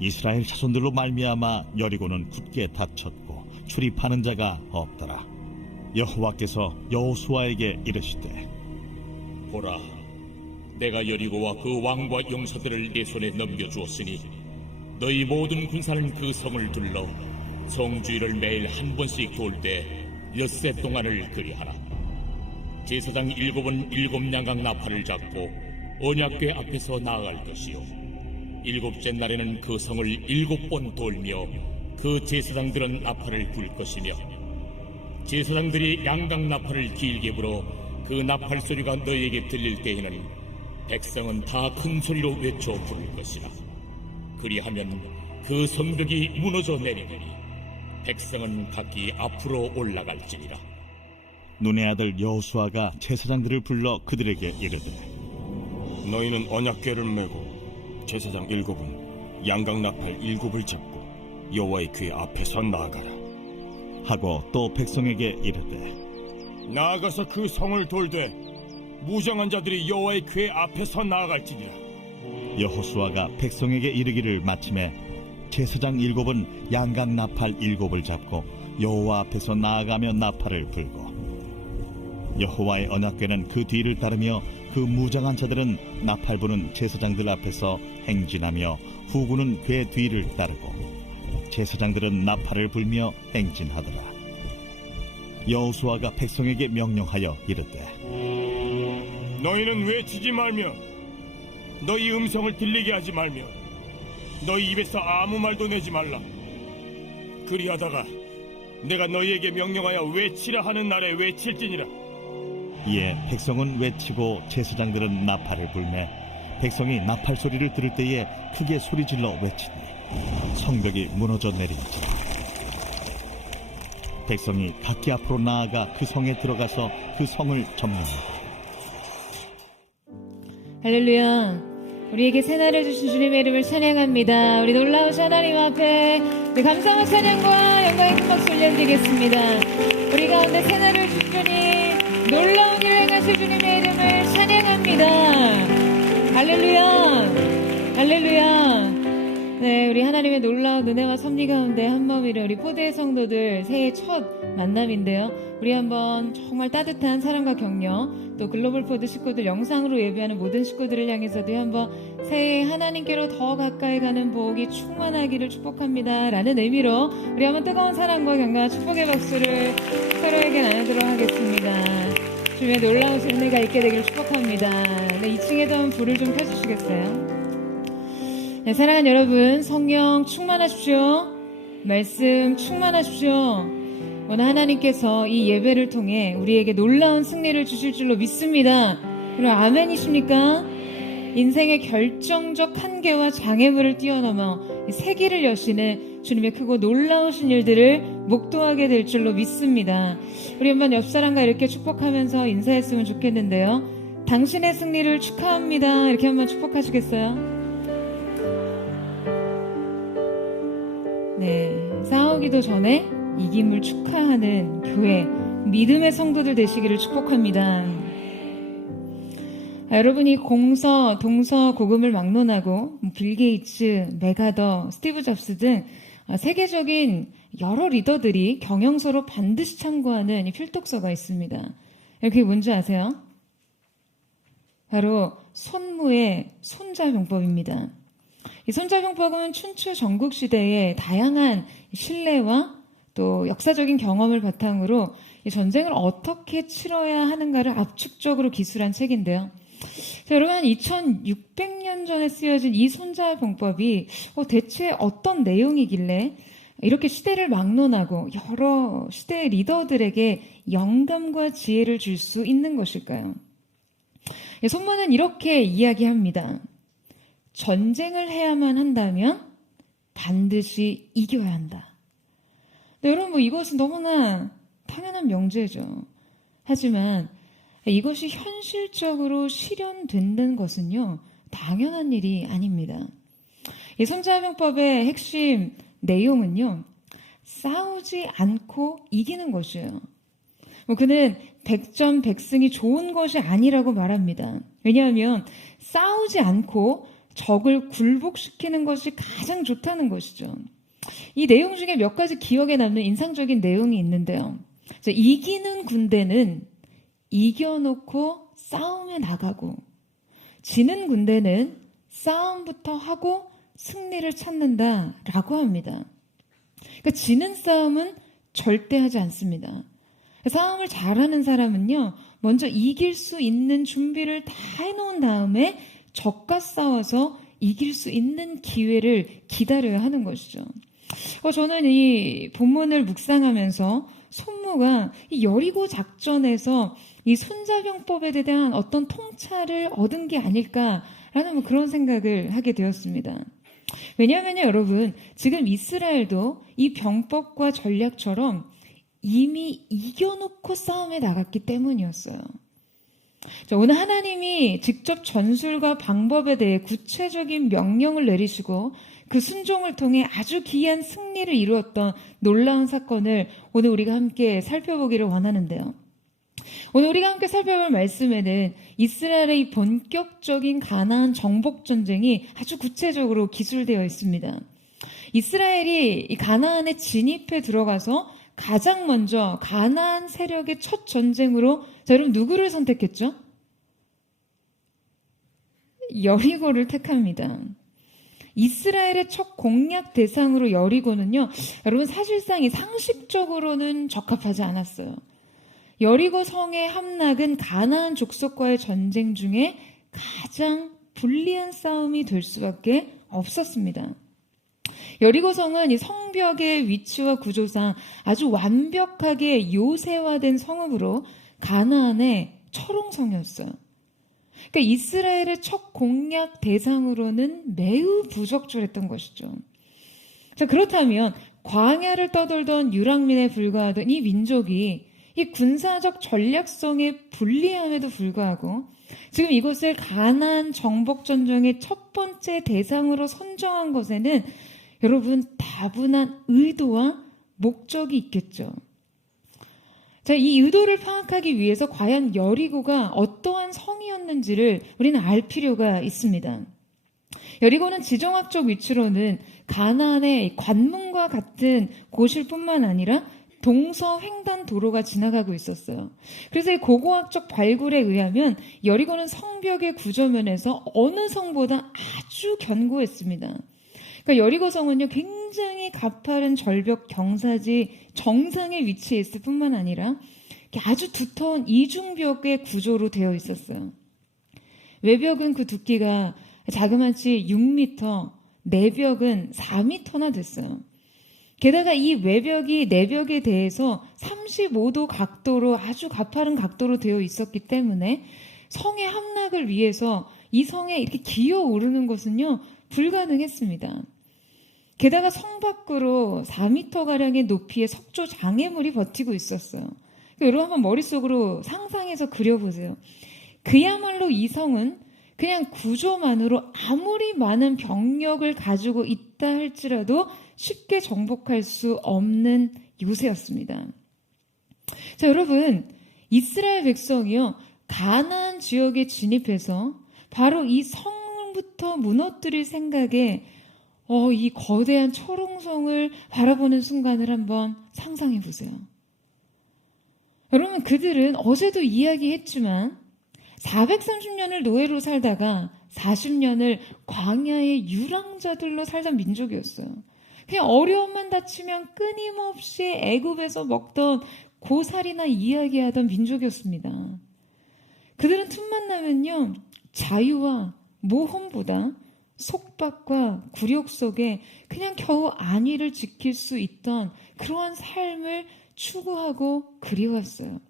이스라엘 자손들로 말미암아 여리고는 굳게 닫혔고 출입하는 자가 없더라. 여호와께서 여호수아에게 이르시되 보라, 내가 여리고와 그 왕과 용사들을 네 손에 넘겨주었으니 너희 모든 군사는 그 성을 둘러 성주의를 매일 한 번씩 돌 때 엿새 동안을 그리하라. 제사장 7은 7 양각 나팔을 잡고 언약궤 앞에서 나아갈 것이요 7째 날에는 그 성을 7번 돌며 그 제사장들은 나팔을 불 것이며 제사장들이 양각 나팔을 길게 불어 그 나팔 소리가 너희에게 들릴 때에는 백성은 다 큰 소리로 외쳐 부를 것이라. 그리하면 그 성벽이 무너져 내리더니 백성은 각기 앞으로 올라갈지니라. 눈의 아들 여호수아가 제사장들을 불러 그들에게 이르되 너희는 언약궤를 메고 제사장 7은 양각 나팔 7을 잡고 여호와의 궤 앞에서 나아가라. 하고 또 백성에게 이르되 나아가서 그 성을 돌되 무장한 자들이 여호와의 궤 앞에서 나아갈지니라. 여호수아가 백성에게 이르기를 마침에 제사장 7은 양각 나팔 7을 잡고 여호와 앞에서 나아가며 나팔을 불고 여호와의 언약궤는 그 뒤를 따르며 그 무장한 자들은 나팔 부는 제사장들 앞에서 행진하며 후군은 궤 뒤를 따르고 제사장들은 나팔을 불며 행진하더라. 여호수아가 백성에게 명령하여 이르되 너희는 외치지 말며 너희 음성을 들리게 하지 말며 너희 입에서 아무 말도 내지 말라. 그리하다가 내가 너희에게 명령하여 외치라 하는 날에 외칠지니라. 이에 백성은 외치고 제사장들은 나팔을 불매 백성이 나팔 소리를 들을 때에 크게 소리질러 외치니 성벽이 무너져 내린지라. 백성이 각기 앞으로 나아가 그 성에 들어가서 그 성을 점령하고 할렐루야. 우리에게 새날을 주신 주님의 이름을 찬양합니다. 우리 놀라우신 하나님 앞에 우리 감사와 찬양과 영광의 큰 박수 올려드리겠습니다. 우리 가운데 새날을 주신 주님, 놀라운 일 행하실 주님의 이름을 찬양합니다. 할렐루야. 할렐루야. 네, 우리 하나님의 놀라운 은혜와 섭리 가운데 한마음이를 우리 포대의 성도들 새해 첫 만남인데요. 우리 한번 정말 따뜻한 사랑과 격려, 또 글로벌 포드 식구들 영상으로 예배하는 모든 식구들을 향해서도 한번 새해 하나님께로 더 가까이 가는 복이 충만하기를 축복합니다 라는 의미로 우리 한번 뜨거운 사랑과 격려와 축복의 박수를 서로에게 나누도록 하겠습니다. 주님의 놀라우신 은혜가 있게 되기를 축복합니다. 네, 2층에도 한번 불을 좀 켜주시겠어요? 네, 사랑하는 여러분, 성령 충만하십시오. 말씀 충만하십시오. 오늘 하나님께서 이 예배를 통해 우리에게 놀라운 승리를 주실 줄로 믿습니다. 그럼 아멘이십니까? 인생의 결정적 한계와 장애물을 뛰어넘어 세기를 여시는 주님의 크고 놀라우신 일들을 목도하게 될 줄로 믿습니다. 우리 한번 옆 사람과 이렇게 축복하면서 인사했으면 좋겠는데요. 당신의 승리를 축하합니다. 이렇게 한번 축복하시겠어요? 네, 싸우기도 전에 이김을 축하하는 교회, 믿음의 성도들 되시기를 축복합니다. 여러분이 공서, 동서, 복음을 막론하고 빌 게이츠, 메가더, 스티브 잡스 등 세계적인 여러 리더들이 경영서로 반드시 참고하는 이 필독서가 있습니다. 그게 뭔지 아세요? 바로 손무의 손자병법입니다. 이 손자병법은 춘추 전국시대의 다양한 신뢰와 또 역사적인 경험을 바탕으로 이 전쟁을 어떻게 치러야 하는가를 압축적으로 기술한 책인데요. 자, 여러분, 2600년 전에 쓰여진 이 손자병법이 대체 어떤 내용이길래 이렇게 시대를 막론하고 여러 시대의 리더들에게 영감과 지혜를 줄 수 있는 것일까요? 손문은 이렇게 이야기합니다. 전쟁을 해야만 한다면 반드시 이겨야 한다. 네, 여러분, 이것은 너무나 당연한 명제죠. 하지만 이것이 현실적으로 실현된다는 것은요, 당연한 일이 아닙니다. 이 손자병법의 핵심 내용은요, 싸우지 않고 이기는 것이에요. 그는 백전백승이 좋은 것이 아니라고 말합니다. 왜냐하면 싸우지 않고 적을 굴복시키는 것이 가장 좋다는 것이죠. 이 내용 중에 몇 가지 기억에 남는 인상적인 내용이 있는데요. 이기는 군대는 이겨놓고 싸움에 나가고, 지는 군대는 싸움부터 하고 승리를 찾는다라고 합니다. 그러니까 지는 싸움은 절대 하지 않습니다. 싸움을 잘하는 사람은요, 먼저 이길 수 있는 준비를 다 해놓은 다음에 적과 싸워서 이길 수 있는 기회를 기다려야 하는 것이죠. 저는 이 본문을 묵상하면서 손무가 이 여리고 작전에서 이 손자병법에 대한 어떤 통찰을 얻은 게 아닐까라는 그런 생각을 하게 되었습니다. 왜냐하면요, 여러분, 지금 이스라엘도 이 병법과 전략처럼 이미 이겨놓고 싸움에 나갔기 때문이었어요. 오늘 하나님이 직접 전술과 방법에 대해 구체적인 명령을 내리시고 그 순종을 통해 아주 기이한 승리를 이루었던 놀라운 사건을 오늘 우리가 함께 살펴보기를 원하는데요. 오늘 우리가 함께 살펴볼 말씀에는 이스라엘의 이 본격적인 가나안 정복 전쟁이 아주 구체적으로 기술되어 있습니다. 이스라엘이 이 가나안에 진입해 들어가서 가장 먼저 가나안 세력의 첫 전쟁으로, 자, 여러분 누구를 선택했죠? 여리고를 택합니다. 이스라엘의 첫 공략 대상으로 여리고는요, 여러분 사실상 이 상식적으로는 적합하지 않았어요. 여리고 성의 함락은 가나안 족속과의 전쟁 중에 가장 불리한 싸움이 될 수밖에 없었습니다. 여리고 성은 이 성벽의 위치와 구조상 아주 완벽하게 요새화된 성읍으로 가나안의 철옹성이었어요. 그러니까 이스라엘의 첫 공략 대상으로는 매우 부적절했던 것이죠. 자, 그렇다면 광야를 떠돌던 유랑민에 불과하던 이 민족이 이 군사적 전략성의 불리함에도 불구하고 지금 이곳을 가나안 정복 전쟁의 첫 번째 대상으로 선정한 것에는 여러분 다분한 의도와 목적이 있겠죠. 자, 이 의도를 파악하기 위해서 과연 여리고가 어떠한 성이었는지를 우리는 알 필요가 있습니다. 여리고는 지정학적 위치로는 가나안의 관문과 같은 곳일 뿐만 아니라 동서횡단 도로가 지나가고 있었어요. 그래서 이 고고학적 발굴에 의하면 여리고는 성벽의 구조면에서 어느 성보다 아주 견고했습니다. 그러니까 여리고 성은요, 굉장히 가파른 절벽 경사지 정상에 위치해 있을 뿐만 아니라 아주 두터운 이중벽의 구조로 되어 있었어요. 외벽은 그 두께가 자그마치 6m, 내벽은 4m나 됐어요. 게다가 이 외벽이 내벽에 대해서 35도 각도로 아주 가파른 각도로 되어 있었기 때문에 성의 함락을 위해서 이 성에 이렇게 기어 오르는 것은요, 불가능했습니다. 게다가 성 밖으로 4m가량의 높이의 석조 장애물이 버티고 있었어요. 그러니까 여러분 한번 머릿속으로 상상해서 그려보세요. 그야말로 이 성은 그냥 구조만으로 아무리 많은 병력을 가지고 있다 할지라도 쉽게 정복할 수 없는 요새였습니다. 자, 여러분, 이스라엘 백성이요, 가나안 지역에 진입해서 바로 이 성부터 무너뜨릴 생각에 이 거대한 철옹성을 바라보는 순간을 한번 상상해 보세요. 여러분, 그들은 어제도 이야기했지만 430년을 노예로 살다가 40년을 광야의 유랑자들로 살던 민족이었어요. 그냥 어려움만 닥치면 끊임없이 애굽에서 먹던 고살이나 이야기하던 민족이었습니다. 그들은 틈만 나면요, 자유와 모험보다 속박과 굴욕 속에 그냥 겨우 안위를 지킬 수 있던 그러한 삶을 추구하고 그리웠어요.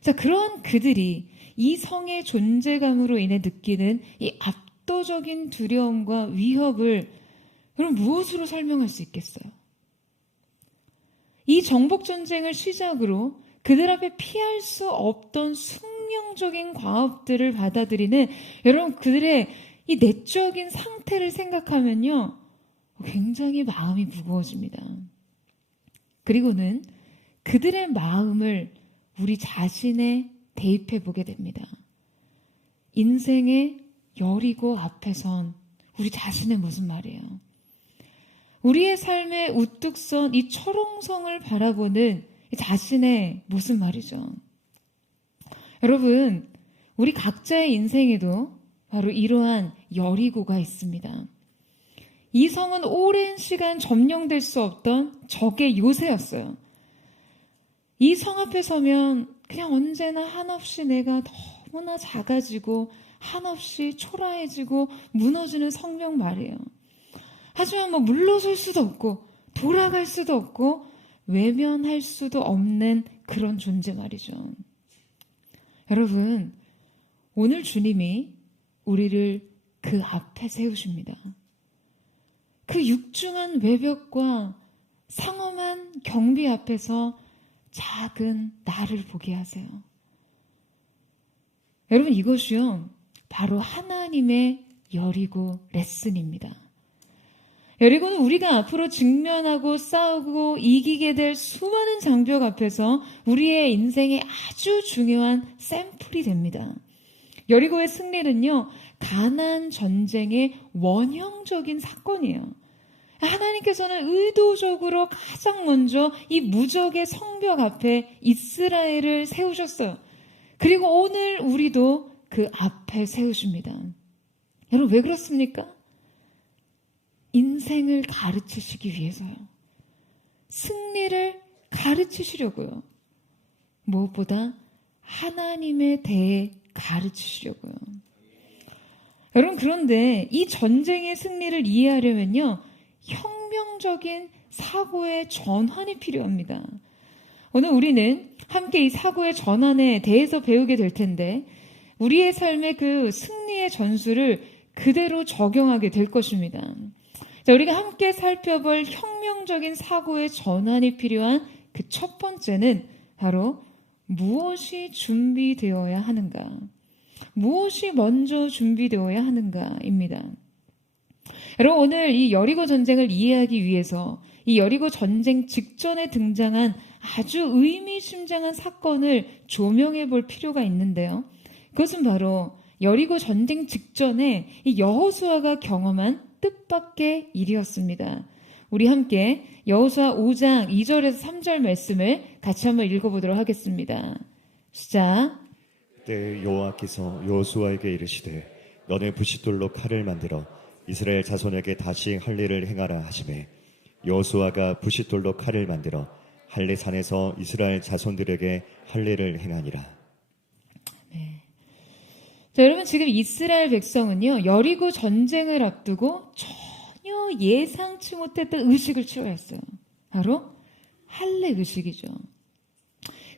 자, 그러한 그들이 이 성의 존재감으로 인해 느끼는 이 압도적인 두려움과 위협을 그럼 무엇으로 설명할 수 있겠어요? 이 정복전쟁을 시작으로 그들 앞에 피할 수 없던 숙명적인 과업들을 받아들이는 여러분 그들의 이 내적인 상태를 생각하면요, 굉장히 마음이 무거워집니다. 그리고는 그들의 마음을 우리 자신에 대입해 보게 됩니다. 인생의 여리고 앞에 선 우리 자신의 모습 말이에요. 우리의 삶에 우뚝 선 이 초롱성을 바라보는 자신의 모습 말이죠. 여러분, 우리 각자의 인생에도 바로 이러한 여리고가 있습니다. 이 성은 오랜 시간 점령될 수 없던 적의 요새였어요. 이 성 앞에 서면 그냥 언제나 한없이 내가 너무나 작아지고 한없이 초라해지고 무너지는 성벽 말이에요. 하지만 물러설 수도 없고 돌아갈 수도 없고 외면할 수도 없는 그런 존재 말이죠. 여러분, 오늘 주님이 우리를 그 앞에 세우십니다. 그 육중한 외벽과 상엄한 경비 앞에서 작은 나를 보게 하세요. 여러분, 이것이요 바로 하나님의 여리고 레슨입니다. 여리고는 우리가 앞으로 직면하고 싸우고 이기게 될 수많은 장벽 앞에서 우리의 인생에 아주 중요한 샘플이 됩니다. 여리고의 승리는요, 가나안 전쟁의 원형적인 사건이에요. 하나님께서는 의도적으로 가장 먼저 이 무적의 성벽 앞에 이스라엘을 세우셨어요. 그리고 오늘 우리도 그 앞에 세우십니다. 여러분, 왜 그렇습니까? 인생을 가르치시기 위해서요. 승리를 가르치시려고요. 무엇보다 하나님에 대해 가르치시려고요. 여러분, 그런데 이 전쟁의 승리를 이해하려면요, 혁명적인 사고의 전환이 필요합니다. 오늘 우리는 함께 이 사고의 전환에 대해서 배우게 될 텐데, 우리의 삶의 그 승리의 전술을 그대로 적용하게 될 것입니다. 자, 우리가 함께 살펴볼 혁명적인 사고의 전환이 필요한 그 첫 번째는 바로 무엇이 준비되어야 하는가? 무엇이 먼저 준비되어야 하는가입니다. 여러분, 오늘 이 여리고 전쟁을 이해하기 위해서 이 여리고 전쟁 직전에 등장한 아주 의미심장한 사건을 조명해 볼 필요가 있는데요. 그것은 바로 여리고 전쟁 직전에 이 여호수아가 경험한 뜻밖의 일이었습니다. 우리 함께 여호수아 5장 2절에서 3절 말씀을 같이 한번 읽어보도록 하겠습니다. 시작. 그때 여호와께서 여호수아에게 이르시되 너는 부싯돌로 칼을 만들어 이스라엘 자손에게 다시 할례를 행하라 하시매 여호수아가 부싯돌로 칼을 만들어 할례산에서 이스라엘 자손들에게 할례를 행하니라. 네. 자, 여러분, 지금 이스라엘 백성은요, 여리고 전쟁을 앞두고 전혀 예상치 못했던 의식을 치러했어요. 바로 할례 의식이죠.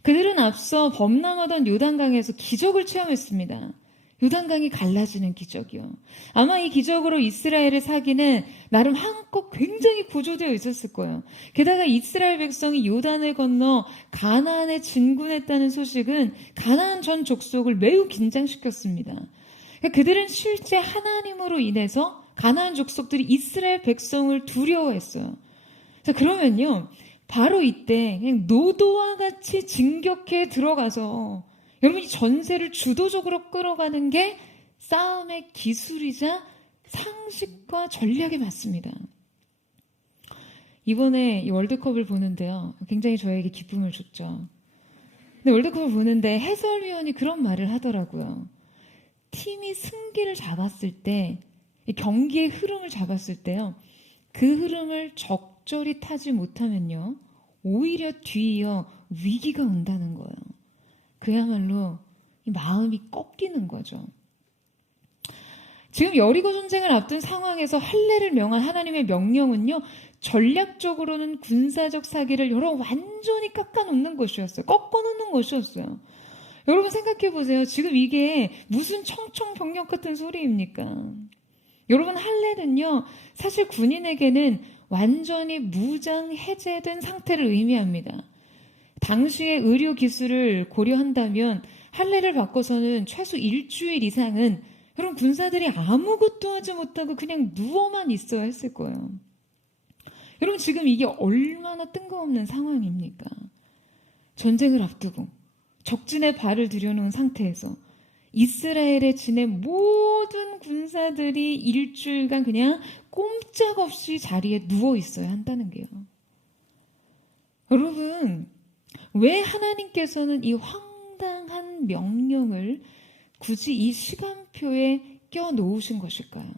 그들은 앞서 범람하던 요단강에서 기적을 체험했습니다. 요단강이 갈라지는 기적이요. 아마 이 기적으로 이스라엘의 사기는 나름 한껏 굉장히 고조되어 있었을 거예요. 게다가 이스라엘 백성이 요단을 건너 가나안에 진군했다는 소식은 가나안 전 족속을 매우 긴장시켰습니다. 그들은 실제 하나님으로 인해서 가나안 족속들이 이스라엘 백성을 두려워했어요. 자, 그러면요, 바로 이때 그냥 노도와 같이 진격해 들어가서 여러분, 이 전세를 주도적으로 끌어가는 게 싸움의 기술이자 상식과 전략에 맞습니다. 이번에 이 월드컵을 보는데요, 굉장히 저에게 기쁨을 줬죠. 근데 월드컵을 보는데 해설위원이 그런 말을 하더라고요. 팀이 승기를 잡았을 때, 이 경기의 흐름을 잡았을 때요, 그 흐름을 적절히 타지 못하면요, 오히려 뒤이어 위기가 온다는 거예요. 그야말로 이 마음이 꺾이는 거죠. 지금 여리고 전쟁을 앞둔 상황에서 할례를 명한 하나님의 명령은요, 전략적으로는 군사적 사기를 여러분 완전히 깎아놓는 것이었어요. 꺾어놓는 것이었어요. 여러분 생각해 보세요. 지금 이게 무슨 청청병력 같은 소리입니까? 여러분, 할례는요, 사실 군인에게는 완전히 무장 해제된 상태를 의미합니다. 당시의 의료 기술을 고려한다면 할례를 바꿔서는 최소 일주일 이상은 여러분 군사들이 아무것도 하지 못하고 그냥 누워만 있어야 했을 거예요. 여러분, 지금 이게 얼마나 뜬금없는 상황입니까? 전쟁을 앞두고 적진에 발을 들여놓은 상태에서 이스라엘에 지낸 모든 군사들이 일주일간 그냥 꼼짝없이 자리에 누워 있어야 한다는 게요. 여러분, 왜 하나님께서는 이 황당한 명령을 굳이 이 시간표에 껴놓으신 것일까요?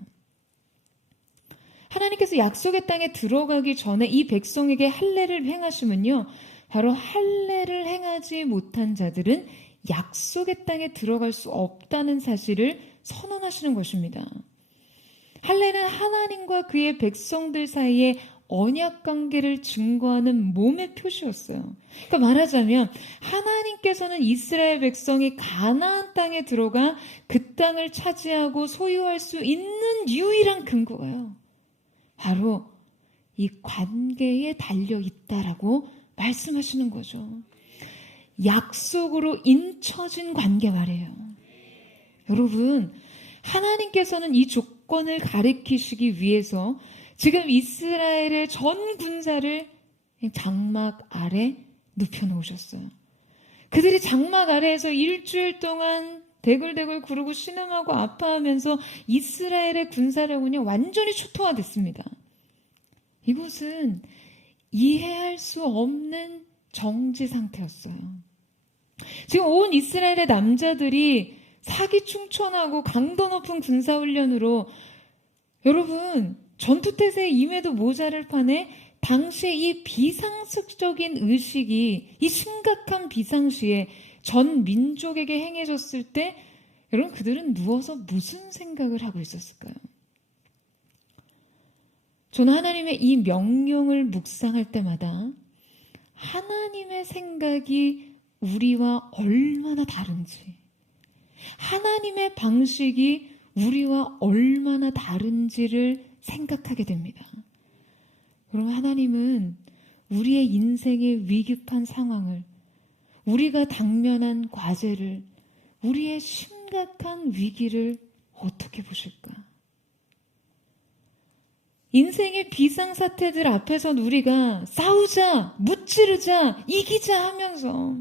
하나님께서 약속의 땅에 들어가기 전에 이 백성에게 할례를 행하시면요, 바로 할례를 행하지 못한 자들은 약속의 땅에 들어갈 수 없다는 사실을 선언하시는 것입니다. 할례는 하나님과 그의 백성들 사이에 언약 관계를 증거하는 몸의 표시였어요. 그러니까 말하자면 하나님께서는 이스라엘 백성이 가나안 땅에 들어가 그 땅을 차지하고 소유할 수 있는 유일한 근거가요, 바로 이 관계에 달려 있다라고 말씀하시는 거죠. 약속으로 인쳐진 관계 말이에요. 여러분, 하나님께서는 이 조건을 가리키시기 위해서 지금 이스라엘의 전 군사를 장막 아래 눕혀놓으셨어요. 그들이 장막 아래에서 일주일 동안 대굴대굴 구르고 신음하고 아파하면서 이스라엘의 군사력은요, 완전히 초토화됐습니다. 이곳은 이해할 수 없는 정지 상태였어요. 지금 온 이스라엘의 남자들이 사기충천하고 강도 높은 군사훈련으로, 여러분, 전투태세에 임해도 모자를 판에 당시에 이 비상식적인 의식이, 이 심각한 비상시에 전 민족에게 행해졌을 때 여러분, 그들은 누워서 무슨 생각을 하고 있었을까요? 저는 하나님의 이 명령을 묵상할 때마다 하나님의 생각이 우리와 얼마나 다른지, 하나님의 방식이 우리와 얼마나 다른지를 생각하게 됩니다. 여러분, 하나님은 우리의 인생의 위급한 상황을, 우리가 당면한 과제를, 우리의 심각한 위기를 어떻게 보실까? 인생의 비상사태들 앞에선 우리가 싸우자, 무찌르자, 이기자 하면서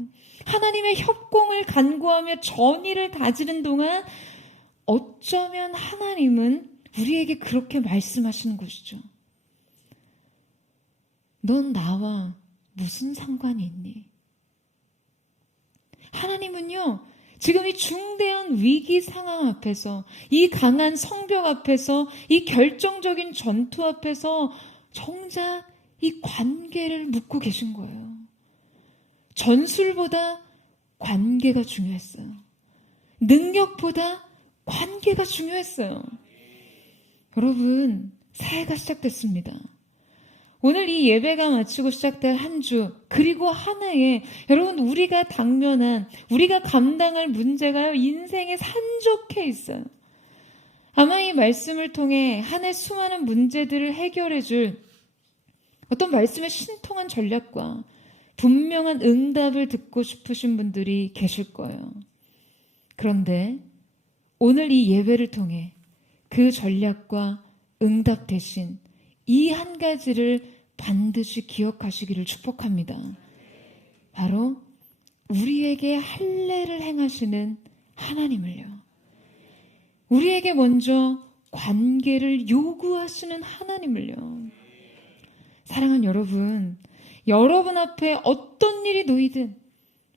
하나님의 협공을 간구하며 전의를 다지는 동안 어쩌면 하나님은 우리에게 그렇게 말씀하시는 것이죠. 넌 나와 무슨 상관이 있니? 하나님은요, 지금 이 중대한 위기 상황 앞에서, 이 강한 성벽 앞에서, 이 결정적인 전투 앞에서 정작 이 관계를 묻고 계신 거예요. 전술보다 관계가 중요했어요. 능력보다 관계가 중요했어요. 여러분, 새해가 시작됐습니다. 오늘 이 예배가 마치고 시작될 한 주, 그리고 한 해에 여러분, 우리가 당면한, 우리가 감당할 문제가 인생에 산적해 있어요. 아마 이 말씀을 통해 한 해 수많은 문제들을 해결해 줄 어떤 말씀의 신통한 전략과 분명한 응답을 듣고 싶으신 분들이 계실 거예요. 그런데 오늘 이 예배를 통해 그 전략과 응답 대신 이 한 가지를 반드시 기억하시기를 축복합니다. 바로 우리에게 할례를 행하시는 하나님을요. 우리에게 먼저 관계를 요구하시는 하나님을요. 사랑하는 여러분, 여러분 앞에 어떤 일이 놓이든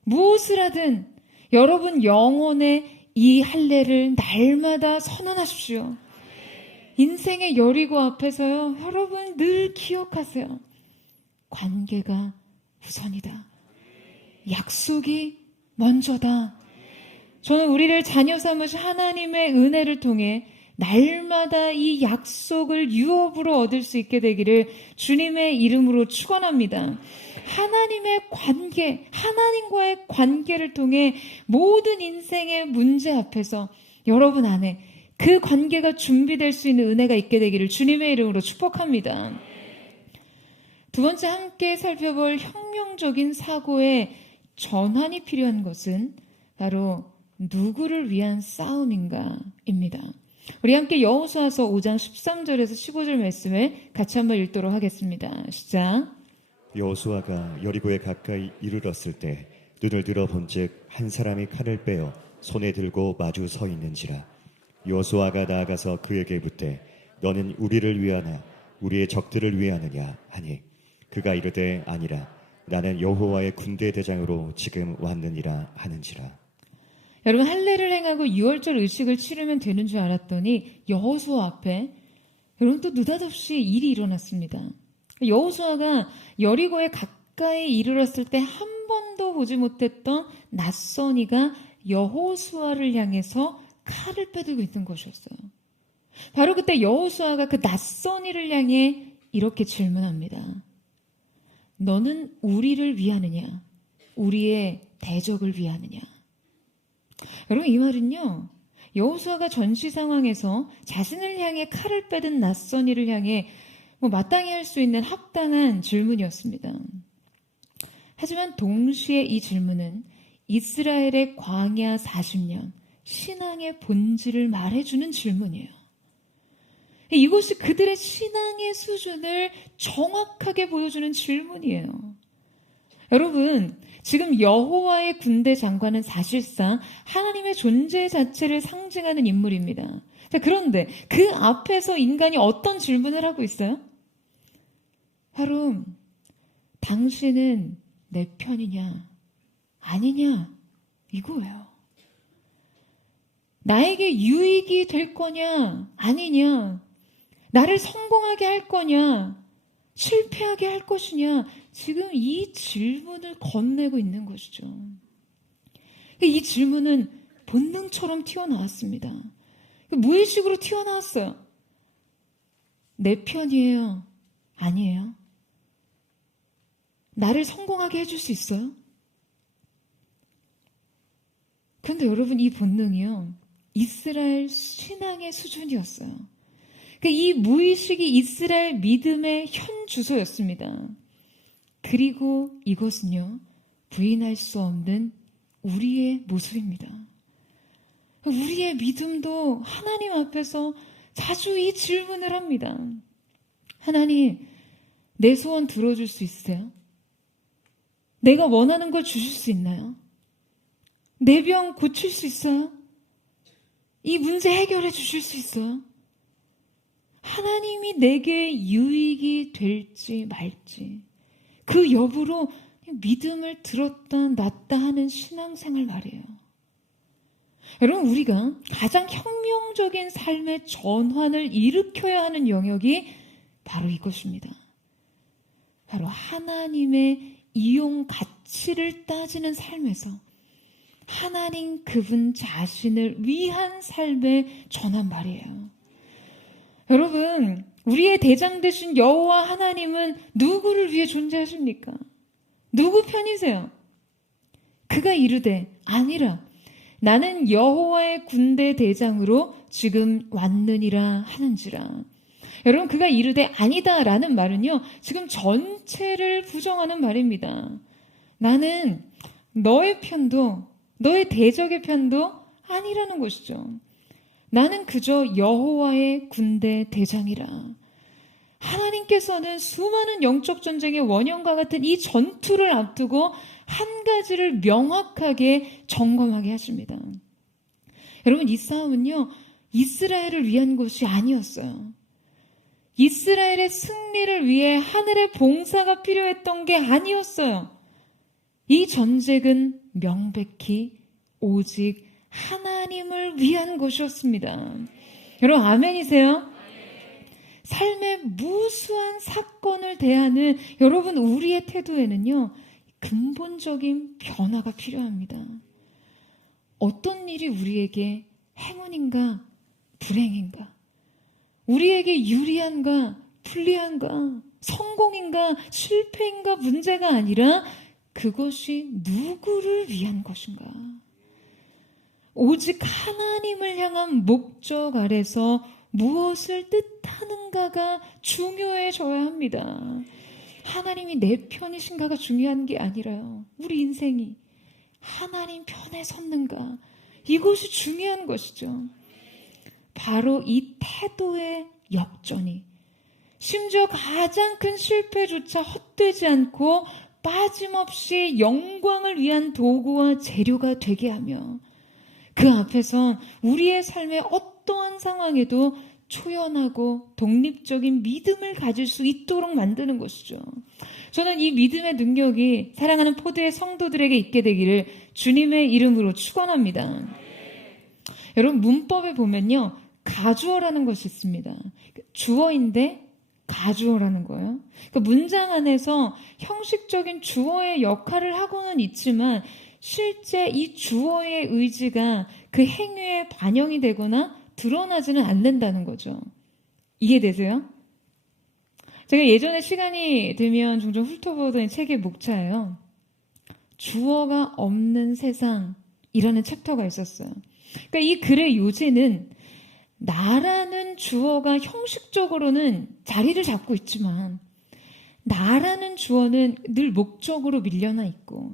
무엇을 하든 여러분 영혼의 이 할례를 날마다 선언하십시오. 인생의 여리고 앞에서요, 여러분 늘 기억하세요. 관계가 우선이다. 약속이 먼저다. 저는 우리를 자녀 삼으신 하나님의 은혜를 통해 날마다 이 약속을 유업으로 얻을 수 있게 되기를 주님의 이름으로 축원합니다. 하나님의 관계, 하나님과의 관계를 통해 모든 인생의 문제 앞에서 여러분 안에 그 관계가 준비될 수 있는 은혜가 있게 되기를 주님의 이름으로 축복합니다. 두 번째 함께 살펴볼 혁명적인 사고의 전환이 필요한 것은 바로 누구를 위한 싸움인가입니다. 우리 함께 여호수아서 5장 13절에서 15절 말씀을 같이 한번 읽도록 하겠습니다. 시작. 여호수아가 여리고에 가까이 이르렀을 때 눈을 들어 본즉 한 사람이 칼을 빼어 손에 들고 마주 서 있는지라. 여호수아가 나아가서 그에게 묻되 너는 우리를 위하나 우리의 적들을 위하느냐 하니 그가 이르되 아니라 나는 여호와의 군대 대장으로 지금 왔느니라 하는지라. 여러분, 할례를 행하고 유월절 의식을 치르면 되는 줄 알았더니 여호수아 앞에 여러분 또 느닷없이 일이 일어났습니다. 여호수아가 여리고에 가까이 이르렀을 때 한 번도 보지 못했던 낯선 이가 여호수아를 향해서 칼을 빼들고 있는 것이었어요. 바로 그때 여호수아가 그 낯선 이를 향해 이렇게 질문합니다. 너는 우리를 위하느냐? 우리의 대적을 위하느냐? 여러분, 이 말은요, 여호수아가 전시 상황에서 자신을 향해 칼을 빼든 낯선 이를 향해 마땅히 할 수 있는 합당한 질문이었습니다. 하지만 동시에 이 질문은 이스라엘의 광야 40년 신앙의 본질을 말해주는 질문이에요. 이것이 그들의 신앙의 수준을 정확하게 보여주는 질문이에요. 여러분, 지금 여호와의 군대 장관은 사실상 하나님의 존재 자체를 상징하는 인물입니다. 자, 그런데 그 앞에서 인간이 어떤 질문을 하고 있어요? 바로 당신은 내 편이냐 아니냐 이거예요. 나에게 유익이 될 거냐 아니냐, 나를 성공하게 할 거냐 실패하게 할 것이냐, 지금 이 질문을 건네고 있는 것이죠. 이 질문은 본능처럼 튀어나왔습니다. 무의식으로 튀어나왔어요. 내 편이에요? 아니에요? 나를 성공하게 해줄 수 있어요? 그런데 여러분, 이 본능이요, 이스라엘 신앙의 수준이었어요. 이 무의식이 이스라엘 믿음의 현 주소였습니다. 그리고 이것은요, 부인할 수 없는 우리의 모습입니다. 우리의 믿음도 하나님 앞에서 자주 이 질문을 합니다. 하나님, 내 소원 들어줄 수 있어요? 내가 원하는 걸 주실 수 있나요? 내 병 고칠 수 있어요? 이 문제 해결해 주실 수 있어요? 하나님이 내게 유익이 될지 말지 그 여부로 믿음을 들었다 놨다 하는 신앙생활 말이에요. 여러분, 우리가 가장 혁명적인 삶의 전환을 일으켜야 하는 영역이 바로 이것입니다. 바로 하나님의 이용 가치를 따지는 삶에서 하나님 그분 자신을 위한 삶의 전환 말이에요. 여러분, 우리의 대장 되신 여호와 하나님은 누구를 위해 존재하십니까? 누구 편이세요? 그가 이르되 아니라 나는 여호와의 군대 대장으로 지금 왔느니라 하는지라. 여러분, 그가 이르되 아니다라는 말은요, 지금 전체를 부정하는 말입니다. 나는 너의 편도 너의 대적의 편도 아니라는 것이죠. 나는 그저 여호와의 군대 대장이라. 하나님께서는 수많은 영적 전쟁의 원형과 같은 이 전투를 앞두고 한 가지를 명확하게 점검하게 하십니다. 여러분, 이 싸움은요, 이스라엘을 위한 것이 아니었어요. 이스라엘의 승리를 위해 하늘의 봉사가 필요했던 게 아니었어요. 이 전쟁은 명백히 오직 하나님을 위한 것이었습니다. 여러분, 아멘이세요? 삶의 무수한 사건을 대하는 여러분, 우리의 태도에는요, 근본적인 변화가 필요합니다. 어떤 일이 우리에게 행운인가 불행인가, 우리에게 유리한가 불리한가, 성공인가 실패인가 문제가 아니라 그것이 누구를 위한 것인가, 오직 하나님을 향한 목적 아래서 무엇을 뜻하는가가 중요해져야 합니다. 하나님이 내 편이신가가 중요한 게 아니라요, 우리 인생이 하나님 편에 섰는가, 이것이 중요한 것이죠. 바로 이 태도의 역전이 심지어 가장 큰 실패조차 헛되지 않고 빠짐없이 영광을 위한 도구와 재료가 되게 하며 그 앞에선 우리의 삶의 어떠한 상황에도 초연하고 독립적인 믿음을 가질 수 있도록 만드는 것이죠. 저는 이 믿음의 능력이 사랑하는 포도의 성도들에게 있게 되기를 주님의 이름으로 축원합니다. 여러분, 문법에 보면요, 가주어라는 것이 있습니다. 주어인데 가주어라는 거예요. 그 문장 안에서 형식적인 주어의 역할을 하고는 있지만 실제 이 주어의 의지가 그 행위에 반영이 되거나 드러나지는 않는다는 거죠. 이해되세요? 제가 예전에 시간이 되면 종종 훑어보던 책의 목차예요. 주어가 없는 세상이라는 챕터가 있었어요. 그러니까 이 글의 요지는 나라는 주어가 형식적으로는 자리를 잡고 있지만 나라는 주어는 늘 목적으로 밀려나 있고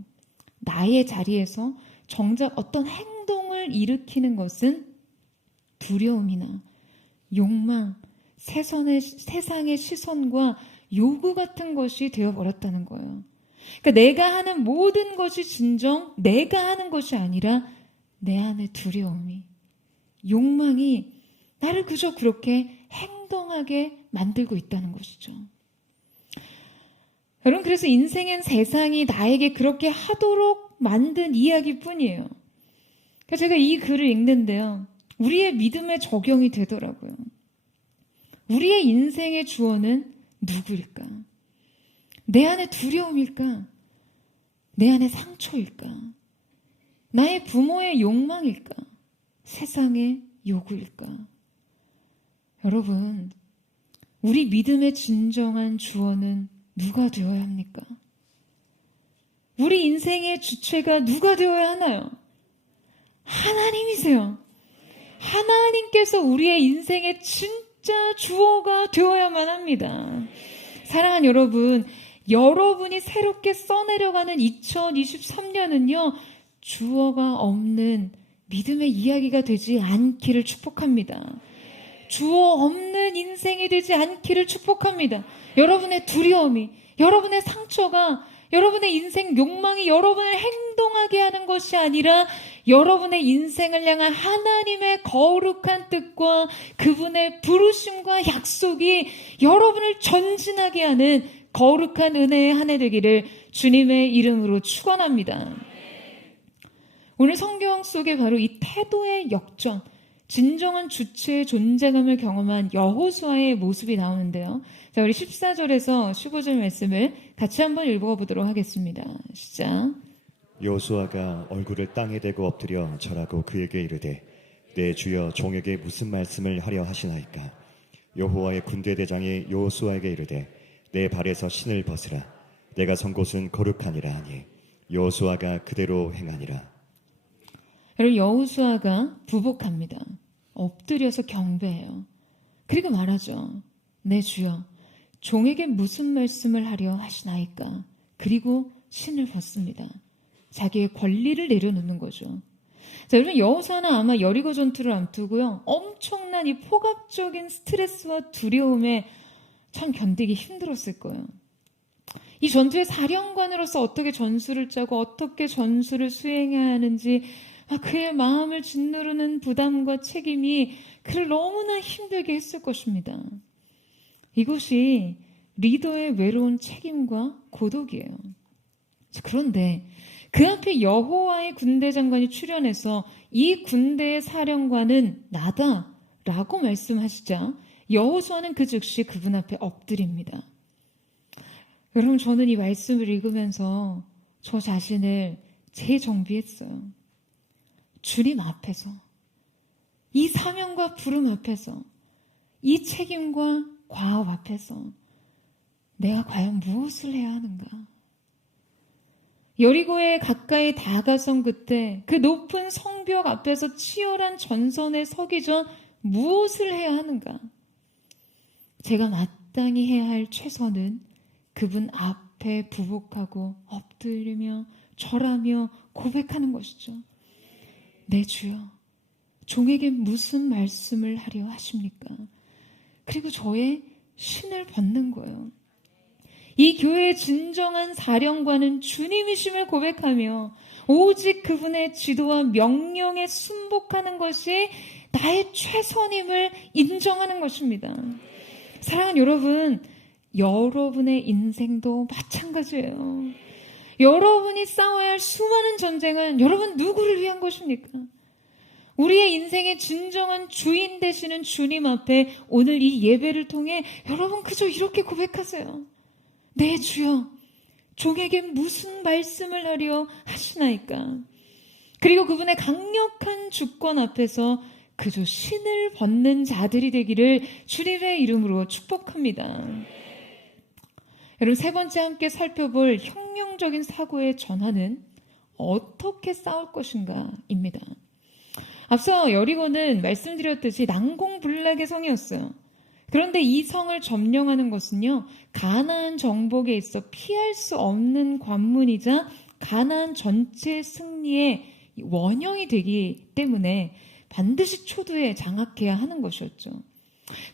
나의 자리에서 정작 어떤 행동을 일으키는 것은 두려움이나 욕망, 세상의 시선과 요구 같은 것이 되어버렸다는 거예요. 그러니까 내가 하는 모든 것이 진정 내가 하는 것이 아니라 내 안의 두려움이, 욕망이 나를 그저 그렇게 행동하게 만들고 있다는 것이죠. 여러분, 그래서 인생은 세상이 나에게 그렇게 하도록 만든 이야기뿐이에요. 그래서 제가 이 글을 읽는데요, 우리의 믿음에 적용이 되더라고요. 우리의 인생의 주어는 누구일까? 내 안의 두려움일까? 내 안의 상처일까? 나의 부모의 욕망일까? 세상의 요구일까? 여러분, 우리 믿음의 진정한 주어는 누가 되어야 합니까? 우리 인생의 주체가 누가 되어야 하나요? 하나님이세요. 하나님께서 우리의 인생의 진짜 주어가 되어야만 합니다. 사랑하는 여러분, 여러분이 새롭게 써내려가는 2023년은요, 주어가 없는 믿음의 이야기가 되지 않기를 축복합니다. 주어 없는 인생이 되지 않기를 축복합니다. 여러분의 두려움이, 여러분의 상처가, 여러분의 인생 욕망이 여러분을 행동하게 하는 것이 아니라 여러분의 인생을 향한 하나님의 거룩한 뜻과 그분의 부르심과 약속이 여러분을 전진하게 하는 거룩한 은혜의 한 해 되기를 주님의 이름으로 축원합니다. 오늘 성경 속에 바로 이 태도의 역전, 진정한 주체의 존재감을 경험한 여호수아의 모습이 나오는데요. 자, 우리 14절에서 15절 말씀을 같이 한번 읽어보도록 하겠습니다. 시작. 여호수아가 얼굴을 땅에 대고 엎드려 절하고 그에게 이르되 내 주여 종에게 무슨 말씀을 하려 하시나이까? 여호와의 군대 대장이 여호수아에게 이르되 내 발에서 신을 벗으라. 내가 선 곳은 거룩하니라 하니 여호수아가 그대로 행하니라. 여러분, 여호수아가 부복합니다. 엎드려서 경배해요. 그리고 말하죠. 내 주여, 종에게 무슨 말씀을 하려 하시나이까? 그리고 신을 벗습니다. 자기의 권리를 내려놓는 거죠. 자, 여러분, 여호수아는 아마 여리고 전투를 앞두고요, 엄청난 이 포괄적인 스트레스와 두려움에 참 견디기 힘들었을 거예요. 이 전투의 사령관으로서 어떻게 전술을 짜고 어떻게 전술을 수행해야 하는지 그의 마음을 짓누르는 부담과 책임이 그를 너무나 힘들게 했을 것입니다. 이것이 리더의 외로운 책임과 고독이에요. 그런데 그 앞에 여호와의 군대 장관이 출현해서 이 군대의 사령관은 나다라고 말씀하시자 여호수아는 그 즉시 그분 앞에 엎드립니다. 여러분, 저는 이 말씀을 읽으면서 저 자신을 재정비했어요. 주님 앞에서, 이 사명과 부름 앞에서, 이 책임과 과업 앞에서 내가 과연 무엇을 해야 하는가? 여리고에 가까이 다가선 그때 그 높은 성벽 앞에서 치열한 전선에 서기 전 무엇을 해야 하는가? 제가 마땅히 해야 할 최선은 그분 앞에 부복하고 엎드리며 절하며 고백하는 것이죠. 내 주여, 종에게 무슨 말씀을 하려 하십니까? 그리고 저의 신을 벗는 거예요. 이 교회의 진정한 사령관은 주님이심을 고백하며 오직 그분의 지도와 명령에 순복하는 것이 나의 최선임을 인정하는 것입니다. 사랑하는 여러분, 여러분의 인생도 마찬가지예요. 여러분이 싸워야 할 수많은 전쟁은 여러분 누구를 위한 것입니까? 우리의 인생의 진정한 주인 되시는 주님 앞에 오늘 이 예배를 통해 여러분 그저 이렇게 고백하세요. 내 주여, 종에게 무슨 말씀을 하려 하시나이까? 그리고 그분의 강력한 주권 앞에서 그저 신을 벗는 자들이 되기를 주님의 이름으로 축복합니다. 여러분, 세 번째 함께 살펴볼 혁명적인 사고의 전환은 어떻게 싸울 것인가입니다. 앞서 여리고는 말씀드렸듯이 난공불락의 성이었어요. 그런데 이 성을 점령하는 것은요, 가나안 정복에 있어 피할 수 없는 관문이자 가나안 전체 승리의 원형이 되기 때문에 반드시 초두에 장악해야 하는 것이었죠.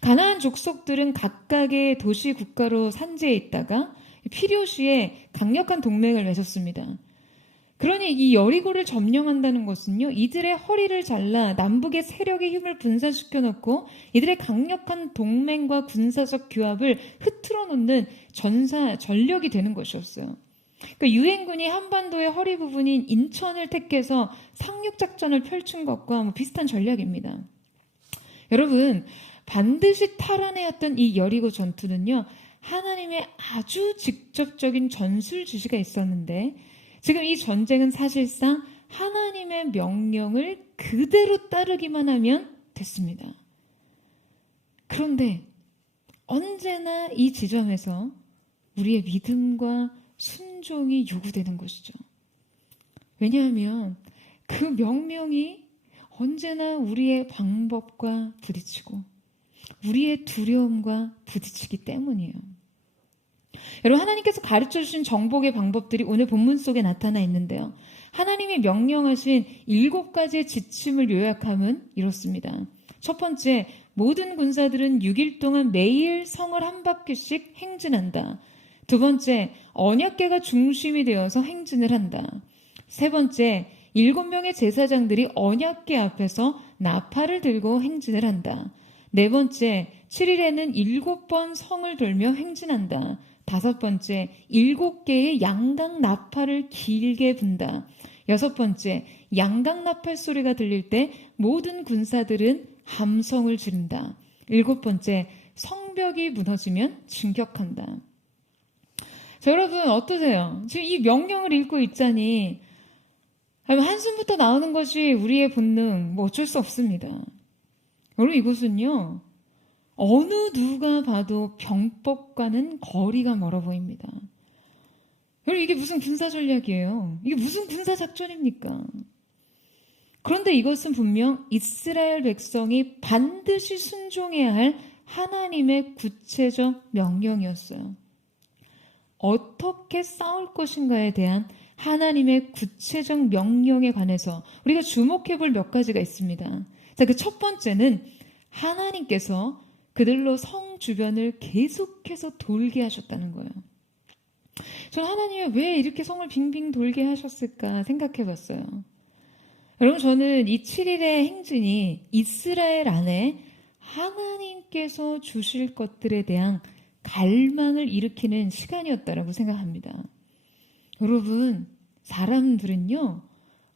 가나안 족속들은 각각의 도시 국가로 산지에 있다가 필요시에 강력한 동맹을 맺었습니다. 그러니 이 여리고를 점령한다는 것은요, 이들의 허리를 잘라 남북의 세력의 힘을 분산시켜 놓고 이들의 강력한 동맹과 군사적 규합을 흐트러 놓는 전력이 되는 것이었어요. 그러니까 유엔군이 한반도의 허리 부분인 인천을 택해서 상륙작전을 펼친 것과 비슷한 전략입니다. 여러분, 반드시 탈환해야 했던 이 여리고 전투는요, 하나님의 아주 직접적인 전술 지시가 있었는데 지금 이 전쟁은 사실상 하나님의 명령을 그대로 따르기만 하면 됐습니다. 그런데 언제나 이 지점에서 우리의 믿음과 순종이 요구되는 것이죠. 왜냐하면 그 명령이 언제나 우리의 방법과 부딪히고 우리의 두려움과 부딪히기 때문이에요. 여러분, 하나님께서 가르쳐주신 정복의 방법들이 오늘 본문 속에 나타나 있는데요. 하나님이 명령하신 7가지의 지침을 요약하면 이렇습니다. 첫 번째, 모든 군사들은 6일 동안 매일 성을 한 바퀴씩 행진한다. 두 번째, 언약궤가 중심이 되어서 행진을 한다. 세 번째, 7명의 제사장들이 언약궤 앞에서 나팔을 들고 행진을 한다. 네 번째, 7일에는 7번 성을 돌며 행진한다. 다섯 번째, 7개의 양각 나팔을 길게 분다. 여섯 번째, 양각 나팔 소리가 들릴 때 모든 군사들은 함성을 지른다. 일곱 번째, 성벽이 무너지면 진격한다. 자, 여러분 어떠세요? 지금 이 명령을 읽고 있자니 한숨부터 나오는 것이 우리의 본능, 어쩔 수 없습니다. 여러분, 이곳은요, 어느 누가 봐도 병법과는 거리가 멀어 보입니다. 여러분, 이게 무슨 군사 전략이에요? 이게 무슨 군사 작전입니까? 그런데 이것은 분명 이스라엘 백성이 반드시 순종해야 할 하나님의 구체적 명령이었어요. 어떻게 싸울 것인가에 대한 하나님의 구체적 명령에 관해서 우리가 주목해 볼 몇 가지가 있습니다. 자, 그 첫 번째는 하나님께서 그들로 성 주변을 계속해서 돌게 하셨다는 거예요. 저는 하나님이 왜 이렇게 성을 빙빙 돌게 하셨을까 생각해 봤어요. 여러분, 저는 이 7일의 행진이 이스라엘 안에 하나님께서 주실 것들에 대한 갈망을 일으키는 시간이었다라고 생각합니다. 여러분, 사람들은요,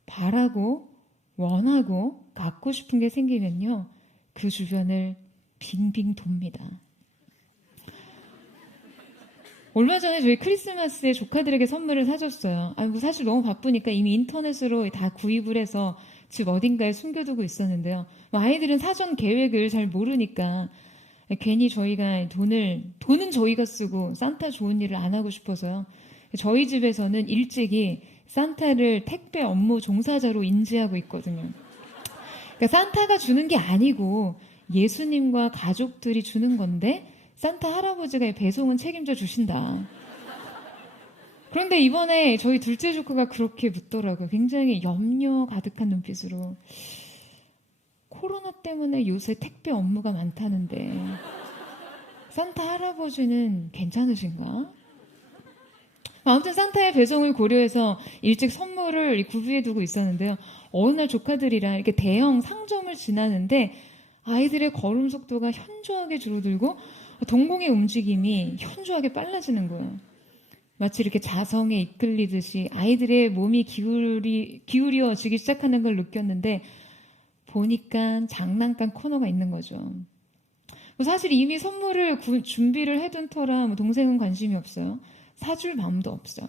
바라고 원하고 갖고 싶은 게 생기면요, 그 주변을 빙빙 돕니다. 얼마 전에 저희 크리스마스에 조카들에게 선물을 사줬어요. 사실 너무 바쁘니까 이미 인터넷으로 다 구입을 해서 집 어딘가에 숨겨두고 있었는데요. 아이들은 사전 계획을 잘 모르니까 괜히 저희가 돈은 저희가 쓰고 산타 좋은 일을 안 하고 싶어서요. 저희 집에서는 일찍이 산타를 택배 업무 종사자로 인지하고 있거든요. 그러니까 산타가 주는 게 아니고 예수님과 가족들이 주는 건데 산타 할아버지가 배송은 책임져 주신다. 그런데 이번에 저희 둘째 조카가 그렇게 묻더라고요. 굉장히 염려 가득한 눈빛으로. 코로나 때문에 요새 택배 업무가 많다는데 산타 할아버지는 괜찮으신가? 아무튼 산타의 배송을 고려해서 일찍 선물을 구비해 두고 있었는데요. 어느 날 조카들이랑 이렇게 대형 상점을 지나는데 아이들의 걸음 속도가 현저하게 줄어들고 동공의 움직임이 현저하게 빨라지는 거예요. 마치 이렇게 자성에 이끌리듯이 아이들의 몸이 기울여지기 시작하는 걸 느꼈는데 보니까 장난감 코너가 있는 거죠. 사실 이미 선물을 준비를 해둔 터라 동생은 관심이 없어요. 사줄 마음도 없어요.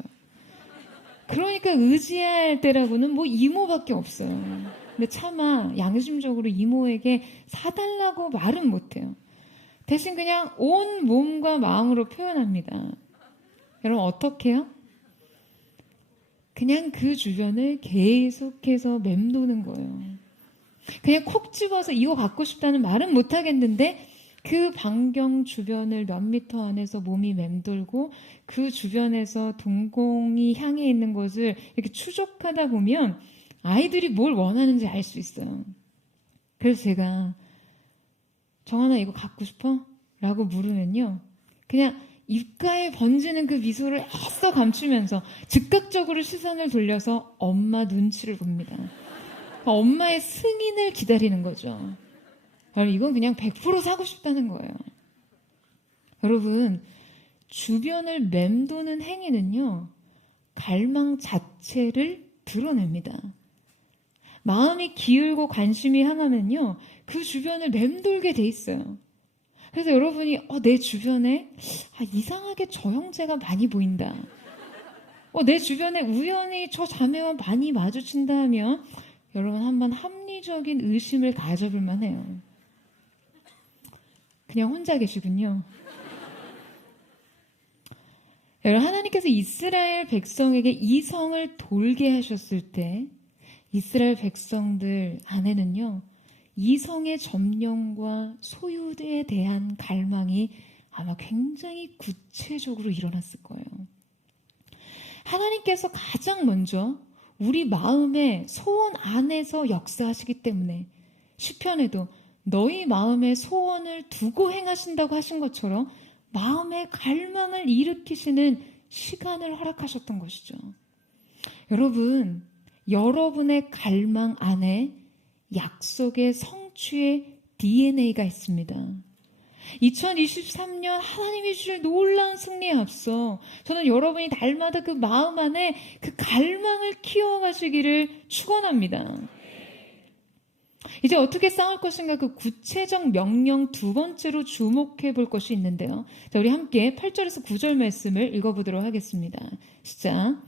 그러니까 의지할 때라고는 이모밖에 없어요. 근데 차마 양심적으로 이모에게 사달라고 말은 못해요. 대신 그냥 온 몸과 마음으로 표현합니다. 여러분 어떻게 해요? 그냥 그 주변을 계속해서 맴도는 거예요. 그냥 콕 집어서 이거 갖고 싶다는 말은 못하겠는데 그 반경 주변을 몇 미터 안에서 몸이 맴돌고 그 주변에서 동공이 향해 있는 것을 이렇게 추적하다 보면 아이들이 뭘 원하는지 알 수 있어요. 그래서 제가 정하나 이거 갖고 싶어? 라고 물으면요. 그냥 입가에 번지는 그 미소를 애써 감추면서 즉각적으로 시선을 돌려서 엄마 눈치를 봅니다. 엄마의 승인을 기다리는 거죠. 이건 그냥 100% 사고 싶다는 거예요. 여러분, 주변을 맴도는 행위는요, 갈망 자체를 드러냅니다. 마음이 기울고 관심이 향하면요, 그 주변을 맴돌게 돼 있어요. 그래서 여러분이 내 주변에 이상하게 저 형제가 많이 보인다. 내 주변에 우연히 저 자매와 많이 마주친다 하면 여러분 한번 합리적인 의심을 가져볼 만해요. 그냥 혼자 계시군요. 여러분 하나님께서 이스라엘 백성에게 이성을 돌게 하셨을 때 이스라엘 백성들 안에는요. 이성의 점령과 소유에 대한 갈망이 아마 굉장히 구체적으로 일어났을 거예요. 하나님께서 가장 먼저 우리 마음의 소원 안에서 역사하시기 때문에 시편에도 너희 마음의 소원을 두고 행하신다고 하신 것처럼 마음의 갈망을 일으키시는 시간을 허락하셨던 것이죠. 여러분, 여러분의 갈망 안에 약속의 성취의 DNA가 있습니다. 2023년 하나님이 주실 놀라운 승리에 앞서 저는 여러분이 날마다 그 마음 안에 그 갈망을 키워가시기를 축원합니다. 이제 어떻게 싸울 것인가 그 구체적 명령 두 번째로 주목해 볼 것이 있는데요. 자, 우리 함께 8절에서 9절 말씀을 읽어보도록 하겠습니다. 시작.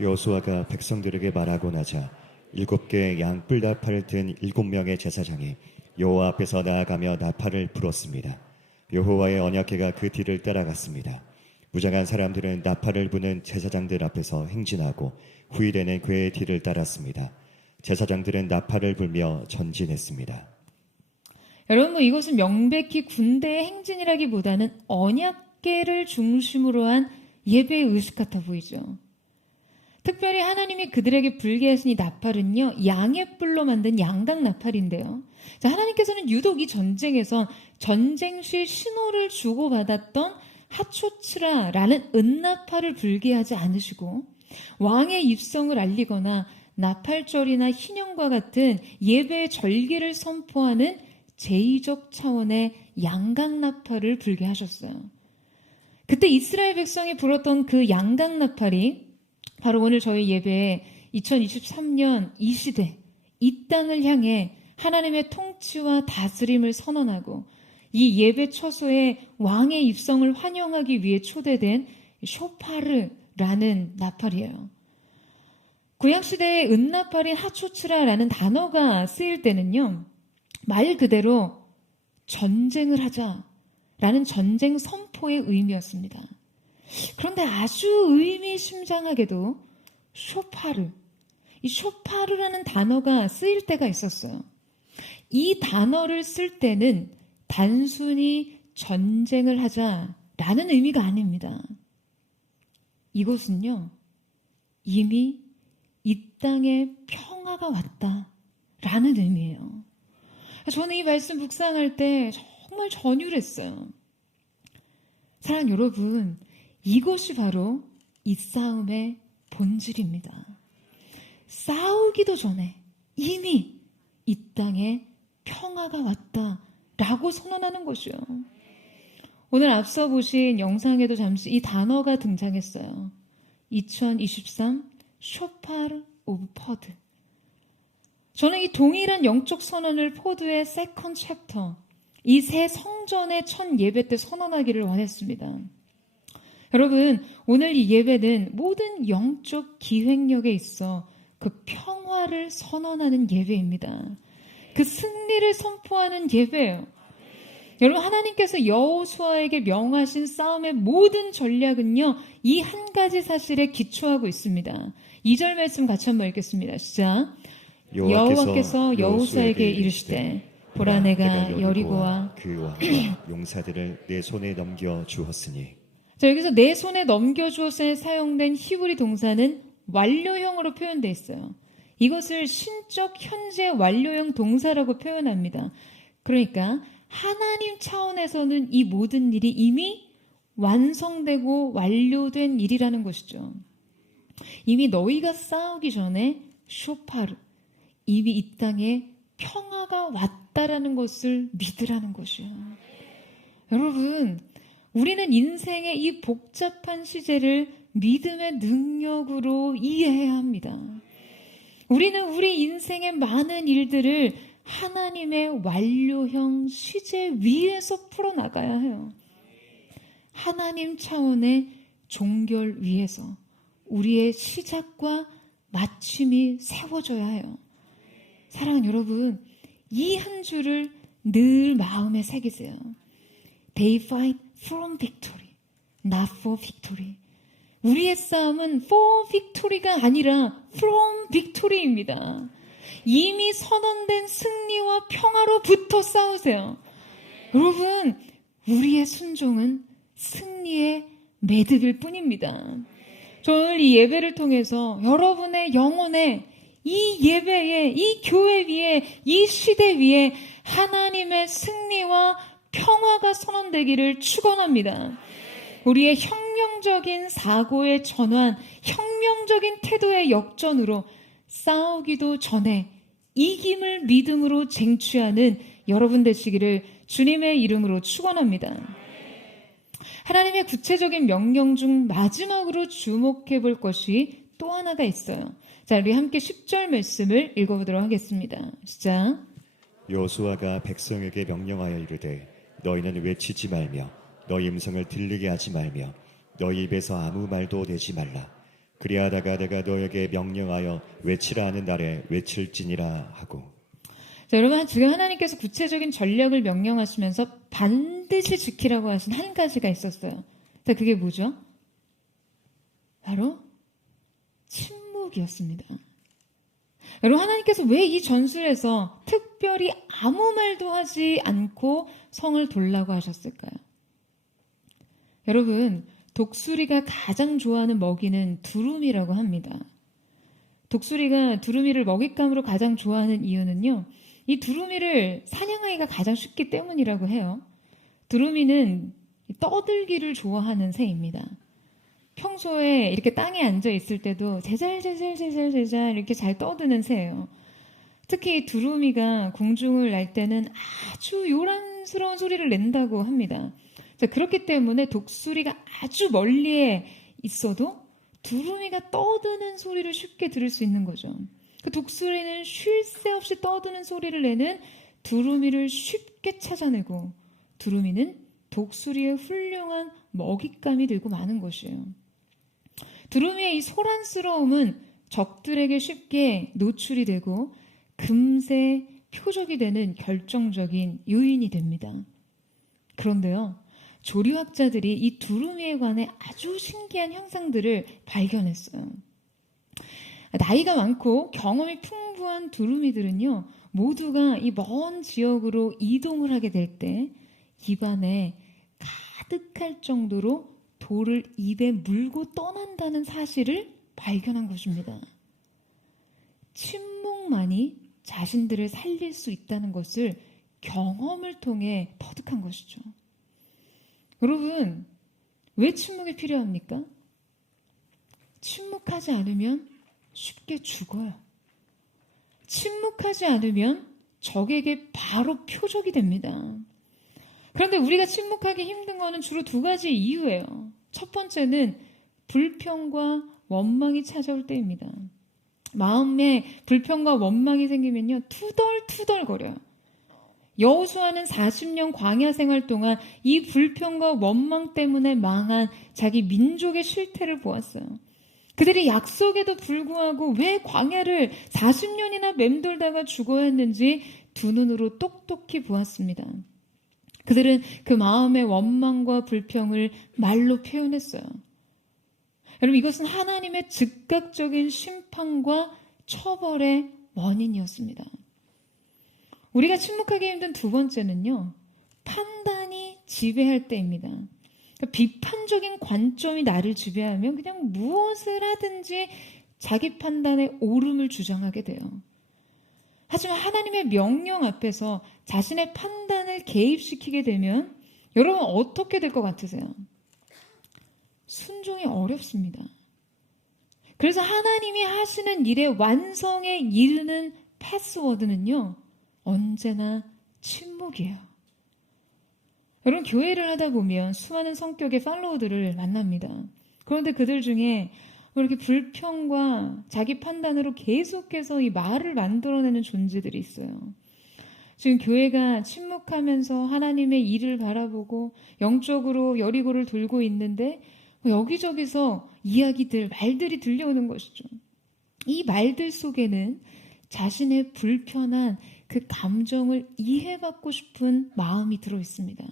여호수아가 백성들에게 말하고 나자 7개의 양뿔 나팔을 든 7명의 제사장이 여호와 앞에서 나아가며 나팔을 불었습니다. 여호와의 언약궤가 그 뒤를 따라갔습니다. 무장한 사람들은 나팔을 부는 제사장들 앞에서 행진하고 후일에는 궤의 뒤를 따랐습니다. 제사장들은 나팔을 불며 전진했습니다. 여러분, 이것은 명백히 군대의 행진이라기보다는 언약궤를 중심으로 한 예배의 의식 같아 보이죠. 특별히 하나님이 그들에게 불게 하신 이 나팔은요, 양의 뿔로 만든 양각 나팔인데요. 자, 하나님께서는 유독 이 전쟁에서 전쟁 시 신호를 주고받았던 하초츠라라는 은나팔을 불게 하지 않으시고 왕의 입성을 알리거나 나팔절이나 희년과 같은 예배의 절기를 선포하는 제의적 차원의 양각 나팔을 불게 하셨어요. 그때 이스라엘 백성이 불었던 그 양각 나팔이 바로 오늘 저희 예배에 2023년 이 시대, 이 땅을 향해 하나님의 통치와 다스림을 선언하고 이 예배 처소에 왕의 입성을 환영하기 위해 초대된 쇼파르라는 나팔이에요. 구약시대의 은나팔인 하초츠라라는 단어가 쓰일 때는요, 말 그대로 전쟁을 하자라는 전쟁 선포의 의미였습니다. 그런데 아주 의미심장하게도 쇼파르, 이 쇼파르라는 단어가 쓰일 때가 있었어요. 이 단어를 쓸 때는 단순히 전쟁을 하자라는 의미가 아닙니다. 이것은요, 이미 이 땅에 평화가 왔다라는 의미예요. 저는 이 말씀 묵상할 때 정말 전율했어요. 사랑하는 여러분, 이것이 바로 이 싸움의 본질입니다. 싸우기도 전에 이미 이 땅에 평화가 왔다라고 선언하는 것이요. 오늘 앞서 보신 영상에도 잠시 이 단어가 등장했어요. 2023 쇼파르 오브 퍼드. 저는 이 동일한 영적 선언을 포드의 세컨드 챕터, 이 새 성전의 첫 예배 때 선언하기를 원했습니다. 여러분, 오늘 이 예배는 모든 영적 기획력에 있어 그 평화를 선언하는 예배입니다. 그 승리를 선포하는 예배예요. 여러분, 하나님께서 여호수아에게 명하신 싸움의 모든 전략은요, 이 한 가지 사실에 기초하고 있습니다. 2절 말씀 같이 한번 읽겠습니다. 시작. 여호와께서 여호수아에게 이르시되 보라 내가 여리고와 그 왕과 용사들을 내 손에 넘겨 주었으니. 자, 여기서 내 손에 넘겨주었을 사용된 히브리 동사는 완료형으로 표현되어 있어요. 이것을 신적 현재 완료형 동사라고 표현합니다. 그러니까 하나님 차원에서는 이 모든 일이 이미 완성되고 완료된 일이라는 것이죠. 이미 너희가 싸우기 전에 쇼파르, 이미 이 땅에 평화가 왔다라는 것을 믿으라는 것이요. 여러분, 우리는 인생의 이 복잡한 시제를 믿음의 능력으로 이해해야 합니다. 우리는 우리 인생의 많은 일들을 하나님의 완료형 시제 위에서 풀어나가야 해요. 하나님 차원의 종결 위에서 우리의 시작과 마침이 세워져야 해요. 사랑하는 여러분, 이 한 줄을 늘 마음에 새기세요. They fight from victory, not for victory. 우리의 싸움은 for victory가 아니라 from victory입니다. 이미 선언된 승리와 평화로부터 싸우세요. 여러분, 우리의 순종은 승리의 매듭일 뿐입니다. 저는 이 예배를 통해서 여러분의 영혼에, 이 예배에, 이 교회 위에, 이 시대 위에 하나님의 승리와 평화가 선언되기를 축원합니다. 우리의 혁명적인 사고의 전환, 혁명적인 태도의 역전으로 싸우기도 전에 이김을 믿음으로 쟁취하는 여러분 되시기를 주님의 이름으로 축원합니다. 하나님의 구체적인 명령 중 마지막으로 주목해 볼 것이 또 하나가 있어요. 자, 우리 함께 10절 말씀을 읽어보도록 하겠습니다. 시작. 여호수아가 백성에게 명령하여 이르되 너희는 외치지 말며 너희 음성을 들리게 하지 말며 너희 입에서 아무 말도 내지 말라. 그리하다가 내가 너에게 명령하여 외치라 하는 날에 외칠지니라 하고. 자, 여러분, 지금 하나님께서 구체적인 전략을 명령하시면서 반드시 지키라고 하신 한 가지가 있었어요. 자, 그게 뭐죠? 바로 침묵이었습니다. 여러분, 하나님께서 왜 이 전술에서 특별히 아무 말도 하지 않고 성을 돌라고 하셨을까요? 여러분, 독수리가 가장 좋아하는 먹이는 두루미라고 합니다. 독수리가 두루미를 먹잇감으로 가장 좋아하는 이유는요, 이 두루미를 사냥하기가 가장 쉽기 때문이라고 해요. 두루미는 떠들기를 좋아하는 새입니다. 평소에 이렇게 땅에 앉아 있을 때도 제잘제잘 이렇게 잘 떠드는 새예요. 특히 두루미가 공중을 날 때는 아주 요란스러운 소리를 낸다고 합니다. 자, 그렇기 때문에 독수리가 아주 멀리에 있어도 두루미가 떠드는 소리를 쉽게 들을 수 있는 거죠. 그 독수리는 쉴 새 없이 떠드는 소리를 내는 두루미를 쉽게 찾아내고 두루미는 독수리의 훌륭한 먹잇감이 되고 마는 것이에요. 두루미의 이 소란스러움은 적들에게 쉽게 노출이 되고 금세 표적이 되는 결정적인 요인이 됩니다. 그런데요, 조류학자들이 이 두루미에 관해 아주 신기한 현상들을 발견했어요. 나이가 많고 경험이 풍부한 두루미들은요, 모두가 이 먼 지역으로 이동을 하게 될 때 입안에 가득할 정도로 돌을 입에 물고 떠난다는 사실을 발견한 것입니다. 침묵만이 자신들을 살릴 수 있다는 것을 경험을 통해 터득한 것이죠. 여러분, 왜 침묵이 필요합니까? 침묵하지 않으면 쉽게 죽어요. 침묵하지 않으면 적에게 바로 표적이 됩니다. 그런데 우리가 침묵하기 힘든 거는 주로 두 가지 이유예요. 첫 번째는 불평과 원망이 찾아올 때입니다. 마음에 불평과 원망이 생기면요, 투덜투덜거려요. 여호수아는 40년 광야 생활 동안 이 불평과 원망 때문에 망한 자기 민족의 실태를 보았어요. 그들이 약속에도 불구하고 왜 광야를 40년이나 맴돌다가 죽어야 했는지 두 눈으로 똑똑히 보았습니다. 그들은 그 마음의 원망과 불평을 말로 표현했어요. 여러분, 이것은 하나님의 즉각적인 심판과 처벌의 원인이었습니다. 우리가 침묵하기 힘든 두 번째는요, 판단이 지배할 때입니다. 그러니까 비판적인 관점이 나를 지배하면 그냥 무엇을 하든지 자기 판단에 옳음을 주장하게 돼요. 하지만 하나님의 명령 앞에서 자신의 판단을 개입시키게 되면 여러분 어떻게 될 것 같으세요? 순종이 어렵습니다. 그래서 하나님이 하시는 일의 완성에 이르는 패스워드는요, 언제나 침묵이에요. 여러분, 교회를 하다 보면 수많은 성격의 팔로워들을 만납니다. 그런데 그들 중에 이렇게 불평과 자기 판단으로 계속해서 이 말을 만들어내는 존재들이 있어요. 지금 교회가 침묵하면서 하나님의 일을 바라보고 영적으로 여리고를 돌고 있는데 여기저기서 이야기들, 말들이 들려오는 것이죠. 이 말들 속에는 자신의 불편한 그 감정을 이해받고 싶은 마음이 들어 있습니다.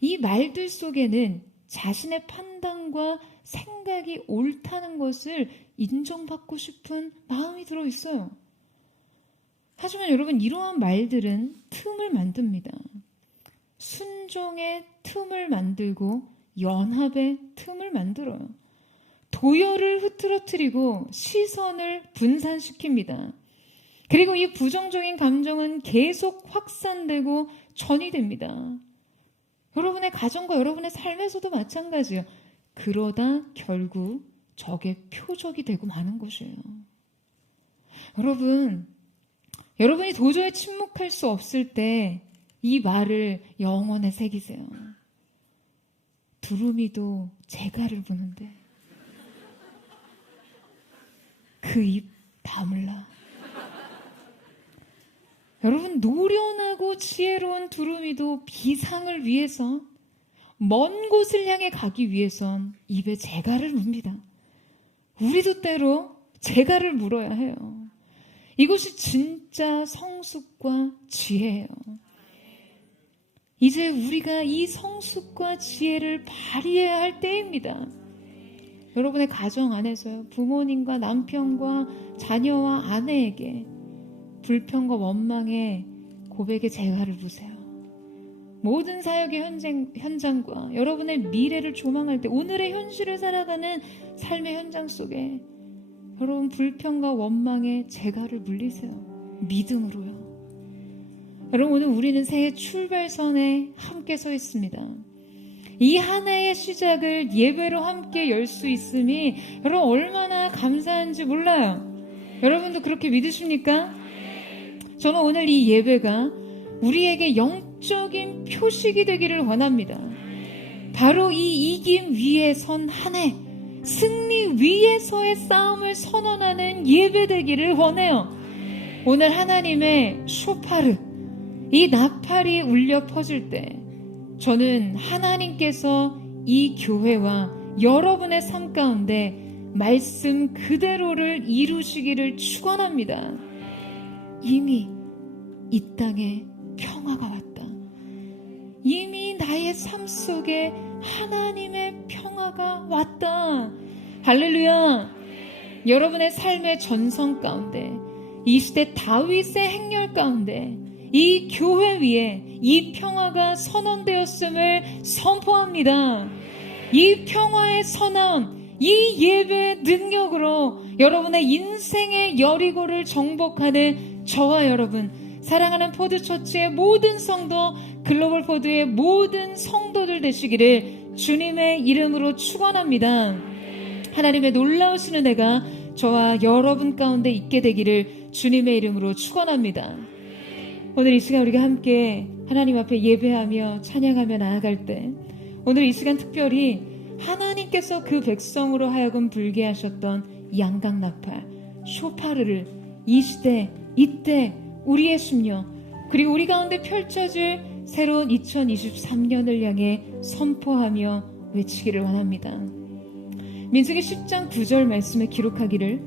이 말들 속에는 자신의 판단과 생각이 옳다는 것을 인정받고 싶은 마음이 들어 있어요. 하지만 여러분, 이러한 말들은 틈을 만듭니다. 순종의 틈을 만들고 연합의 틈을 만들어요. 도열을 흐트러뜨리고 시선을 분산시킵니다. 그리고 이 부정적인 감정은 계속 확산되고 전이됩니다. 여러분의 가정과 여러분의 삶에서도 마찬가지예요. 그러다 결국 적의 표적이 되고 마는 것이에요. 여러분이 도저히 침묵할 수 없을 때 이 말을 영혼에 새기세요. 두루미도 재갈을 부는데 그 입 다물라. 여러분, 노련하고 지혜로운 두루미도 비상을 위해서, 먼 곳을 향해 가기 위해선 입에 재갈을 뭅니다. 우리도 때로 재갈을 물어야 해요. 이것이 진짜 성숙과 지혜예요. 이제 우리가 이 성숙과 지혜를 발휘해야 할 때입니다. 여러분의 가정 안에서요, 부모님과 남편과 자녀와 아내에게 불평과 원망의 고백의 재갈을 부세요. 모든 사역의 현장과 여러분의 미래를 조망할 때, 오늘의 현실을 살아가는 삶의 현장 속에 여러분 불평과 원망의 재갈을 물리세요. 믿음으로요. 여러분, 오늘 우리는 새해 출발선에 함께 서 있습니다. 이 한 해의 시작을 예배로 함께 열 수 있음이 여러분 얼마나 감사한지 몰라요. 여러분도 그렇게 믿으십니까? 저는 오늘 이 예배가 우리에게 영적인 표식이 되기를 원합니다. 바로 이 이김 위에 선 한 해, 승리 위에서의 싸움을 선언하는 예배 되기를 원해요. 오늘 하나님의 쇼파르, 이 나팔이 울려 퍼질 때 저는 하나님께서 이 교회와 여러분의 삶 가운데 말씀 그대로를 이루시기를 축원합니다. 이미 이 땅에 평화가 왔다. 이미 나의 삶 속에 하나님의 평화가 왔다. 할렐루야. 여러분의 삶의 전성 가운데, 이 시대 다윗의 행렬 가운데 이 교회 위에 이 평화가 선언되었음을 선포합니다. 이 평화의 선언, 이 예배의 능력으로 여러분의 인생의 여리고를 정복하는 저와 여러분, 사랑하는 포드처치의 모든 성도, 글로벌 포드의 모든 성도들 되시기를 주님의 이름으로 축원합니다. 하나님의 놀라우신 은혜가 저와 여러분 가운데 있게 되기를 주님의 이름으로 축원합니다. 오늘 이 시간 우리가 함께 하나님 앞에 예배하며 찬양하며 나아갈 때 오늘 이 시간 특별히 하나님께서 그 백성으로 하여금 불게 하셨던 양강나팔 쇼파르를 이 시대 이때 우리의 심령 그리고 우리 가운데 펼쳐질 새로운 2023년을 향해 선포하며 외치기를 원합니다. 민수기 10장 9절 말씀에 기록하기를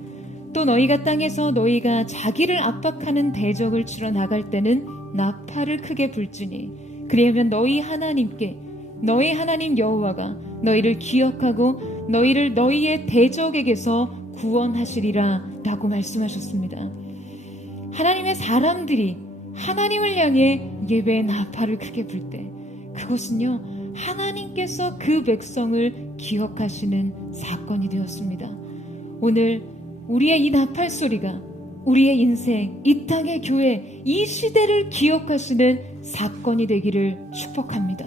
또 너희가 땅에서 너희가 자기를 압박하는 대적을 치러 나갈 때는 나팔을 크게 불지니 그리하면 너희 하나님께 너희 하나님 여호와가 너희를 기억하고 너희를 너희의 대적에게서 구원하시리라 라고 말씀하셨습니다. 하나님의 사람들이 하나님을 향해 예배의 나팔을 크게 불 때 그것은요 하나님께서 그 백성을 기억하시는 사건이 되었습니다. 오늘 우리의 이 나팔 소리가 우리의 인생, 이 땅의 교회, 이 시대를 기억하시는 사건이 되기를 축복합니다.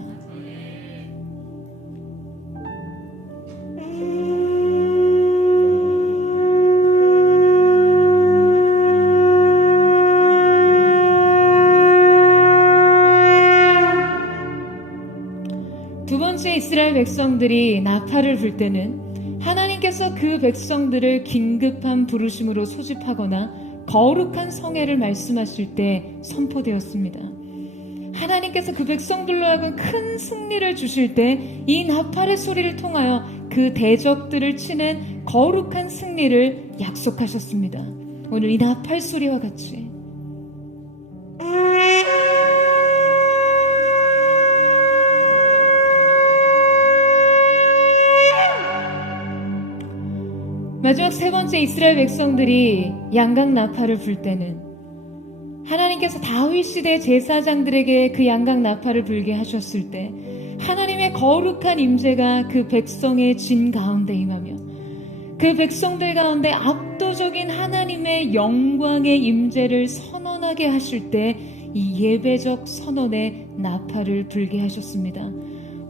두 번째 이스라엘 백성들이 나팔을 불 때는 하나님께서 그 백성들을 긴급한 부르심으로 소집하거나 거룩한 성회를 말씀하실 때 선포되었습니다. 하나님께서 그 백성들로 하여금 큰 승리를 주실 때 이 나팔의 소리를 통하여 그 대적들을 치는 거룩한 승리를 약속하셨습니다. 오늘 이 나팔 소리와 같이 마지막 세 번째 이스라엘 백성들이 양각 나팔을 불 때는 하나님께서 다윗 시대 제사장들에게 그 양각 나팔을 불게 하셨을 때 하나님의 거룩한 임재가 그 백성의 진 가운데 임하며 그 백성들 가운데 압도적인 하나님의 영광의 임재를 선언하게 하실 때 이 예배적 선언의 나팔을 불게 하셨습니다.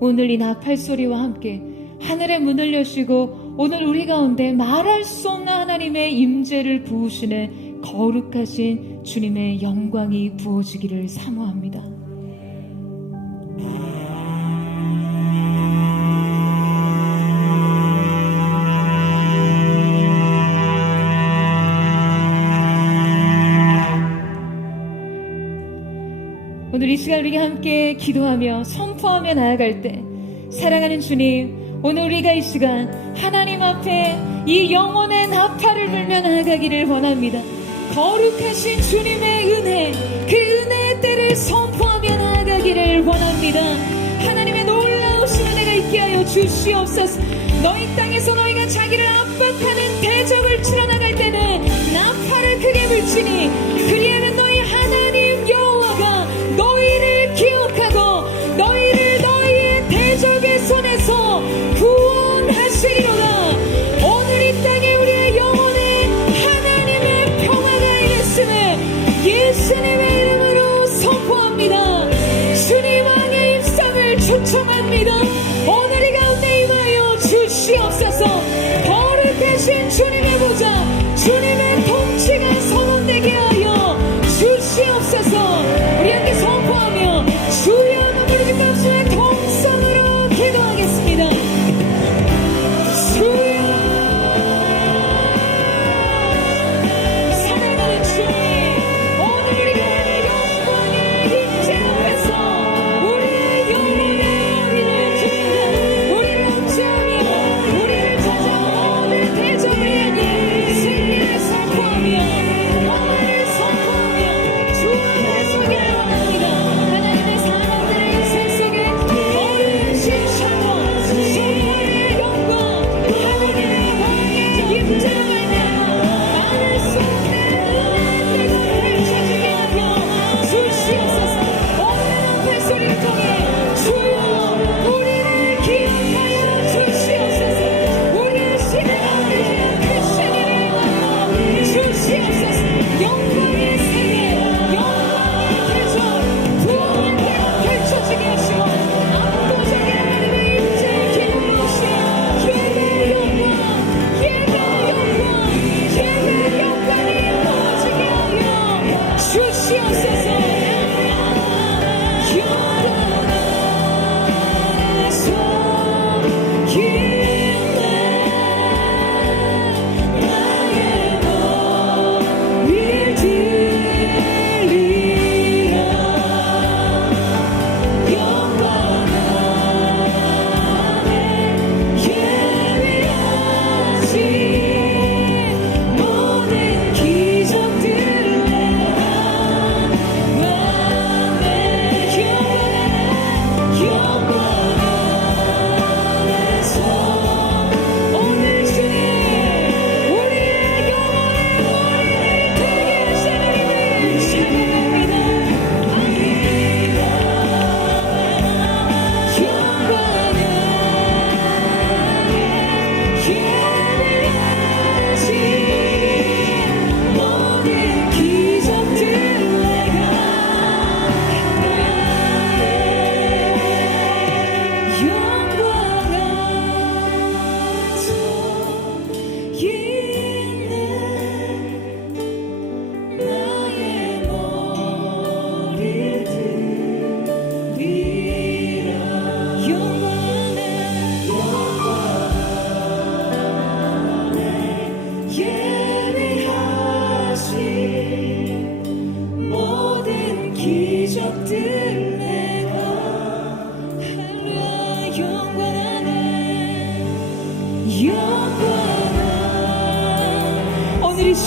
오늘 이 나팔 소리와 함께 하늘의 문을 여시고 오늘 우리 가운데 말할 수 없는 하나님의 임재를 부으시는 거룩하신 주님의 영광이 부어지기를 사모합니다. 오늘 이 시간 우리가 함께 기도하며 선포하며 나아갈 때 사랑하는 주님, 오늘 우리가 이 시간 하나님 앞에 이 영혼의 나팔을 불며 나아가기를 원합니다. 거룩하신 주님의 은혜, 그 은혜의 때를 선포하며 나아가기를 원합니다. 하나님의 놀라우신 은혜가 있게 하여 주시옵소서. 너희 땅에서 너희가 자기를 압박하는 대적을 치러 나갈 때는 나팔을 크게 불지니 그리하면 너희 하나님 여호와가 너희를 기억하고 너희를 너희의 대적의 손에서 구원하시리로다. 오늘 이 땅에 우리의 영혼에 하나님의 평화가 임했음을 예수님의 이름으로 선포합니다. 주님 왕의 입상을 초청합니다. 오늘 이 가운데 임하여 주시옵소서. 거룩하신 주님의 보좌, 주님의 통치가 선언되게 하여 주시옵소서. 우리 함께 선포하며 주여 높여진 값의 통성으로 기도하겠습니다. 주여, 사랑하는 주님, 오늘 우리가 영광의 임재 앞에서 우리의 영혼의 우리를 주입니다. 우리를 억제하며 우리를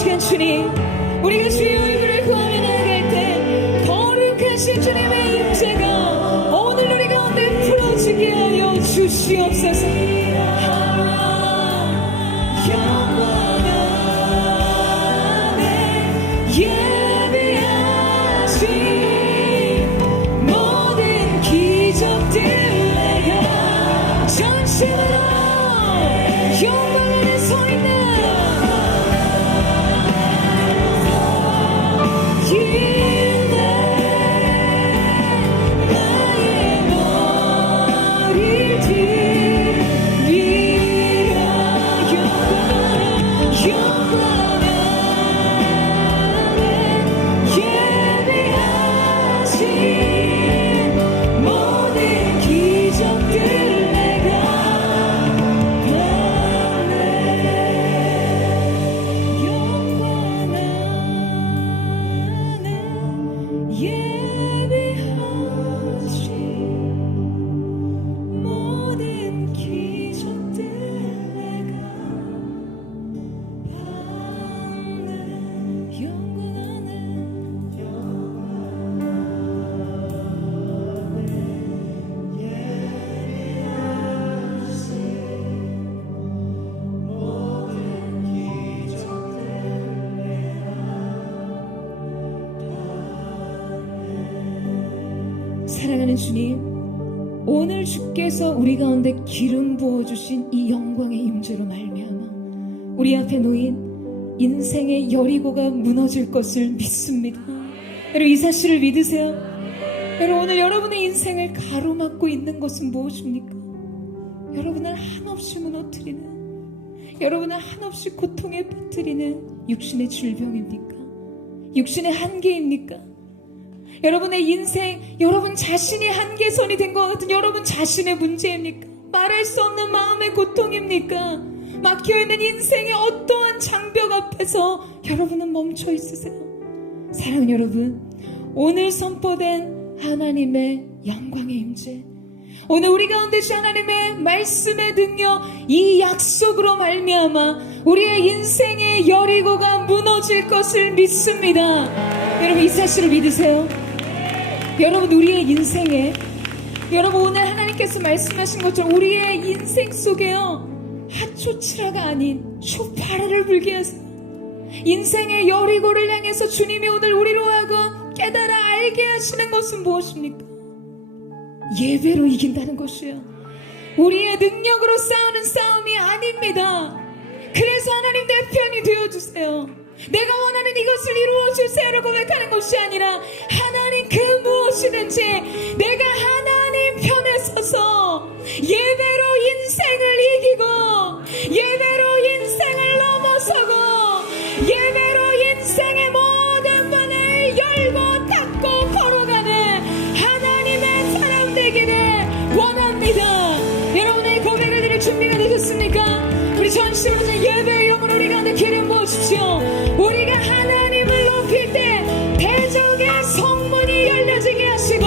시간 주님, 우리가 주의 얼굴을 구하며 나아갈 때 거룩하신 주님의 임재가 오늘 우리 가운데 풀어지게 하여 주시옵소서. 영원 안에 예비하신 모든 기적들 내가 전심으로 영광을 소리나 사랑하는 주님, 오늘 주께서 우리 가운데 기름 부어주신 이 영광의 임재로 말미암아 우리 앞에 놓인 인생의 여리고가 무너질 것을 믿습니다. 여러분, 이 사실을 믿으세요? 여러분, 오늘 여러분의 인생을 가로막고 있는 것은 무엇입니까? 여러분을 한없이 무너뜨리는, 여러분을 한없이 고통에 빠뜨리는 육신의 질병입니까? 육신의 한계입니까? 여러분의 인생, 여러분 자신이 한계선이 된 것 같은 여러분 자신의 문제입니까? 말할 수 없는 마음의 고통입니까? 막혀있는 인생의 어떠한 장벽 앞에서 여러분은 멈춰 있으세요? 사랑하는 여러분, 오늘 선포된 하나님의 영광의 임재, 오늘 우리 가운데 주신 하나님의 말씀의 능력, 이 약속으로 말미암아 우리의 인생의 여리고가 무너질 것을 믿습니다. 여러분, 이 사실을 믿으세요? 여러분, 우리의 인생에, 여러분 오늘 하나님께서 말씀하신 것처럼 우리의 인생 속에요, 핫초치라가 아닌 쇼파라를 불게 하세요. 인생의 여리고를 향해서 주님이 오늘 우리로 하고 깨달아 알게 하시는 것은 무엇입니까? 예배로 이긴다는 것이에요. 우리의 능력으로 싸우는 싸움이 아닙니다. 그래서 하나님 내 편이 되어주세요. 내가 원하는 이것을 이루어주세요라고 고백하는 것이 아니라 하나님 그 무엇이든지 내가 하나님 편에 서서 예배로 인생을 이기고, 예배로 인생을 넘어서고, 예배로 인생의 모든 문을 열고 닫고 걸어가는 하나님의 사람 되기를 원합니다. 여러분의 고백을 드릴 준비가 되셨습니까? 우리 전심으로 예배의 이름으로 우리 가운데 기름 부어주십시오. 우리가 하나님을 높일 때 대적의 성문이 열려지게 하시고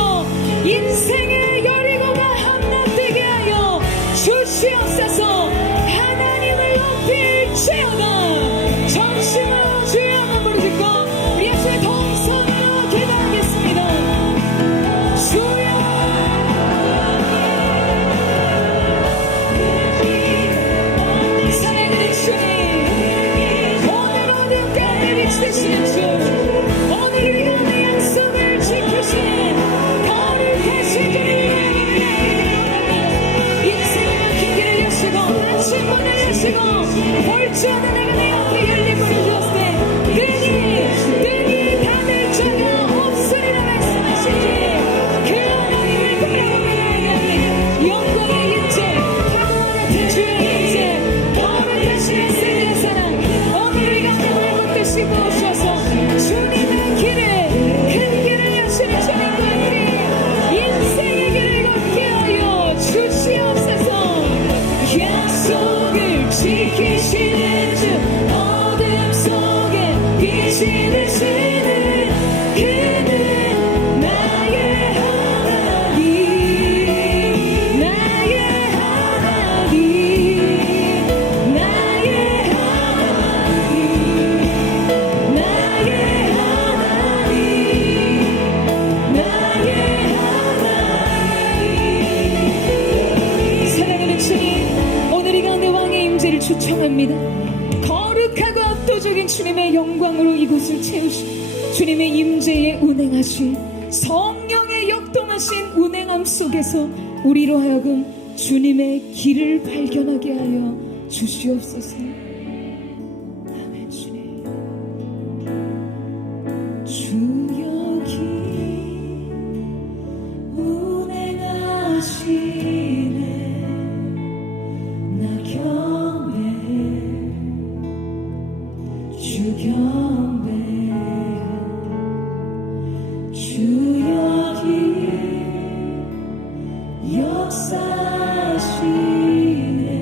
인생의 여리고가 함락되게 하여 주시옵소서. 하나님을 높일지어다. 전심으로 주의 한번 부르짖고 우리 예수의 동성으로 기도하겠습니다. 주여, 사랑하는 주님, 되시는 주, 오늘 우리 가운데 약속을 지키시는 거룩하신 주님, 인생을 막힌 길을 여시고 원합니다. 거룩하고 압도적인 주님의 영광으로 이곳을 채우시, 주님의 임재에 운행하신 성령의 역동하신 운행함 속에서 우리로 하여금 주님의 길을 발견하게 하여 주시옵소서. 아멘. 주님, 주 여기 운행하시네. 나 경배해, 주 경배해. 주 여기 역사하시네.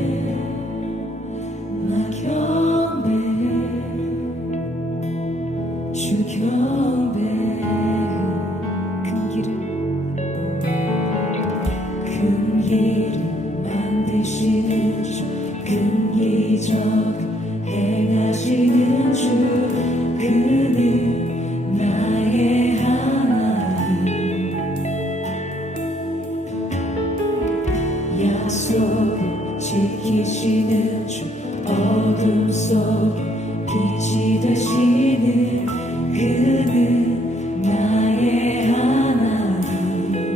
나 경배해, 주 경배해. 큰 길을 만드시는 주, 큰 기적을 행하시는 주, 그는 나의 하나님. 약속을 지키시는 주, 어둠 속에 빛이 되시는 그는 나의 하나님.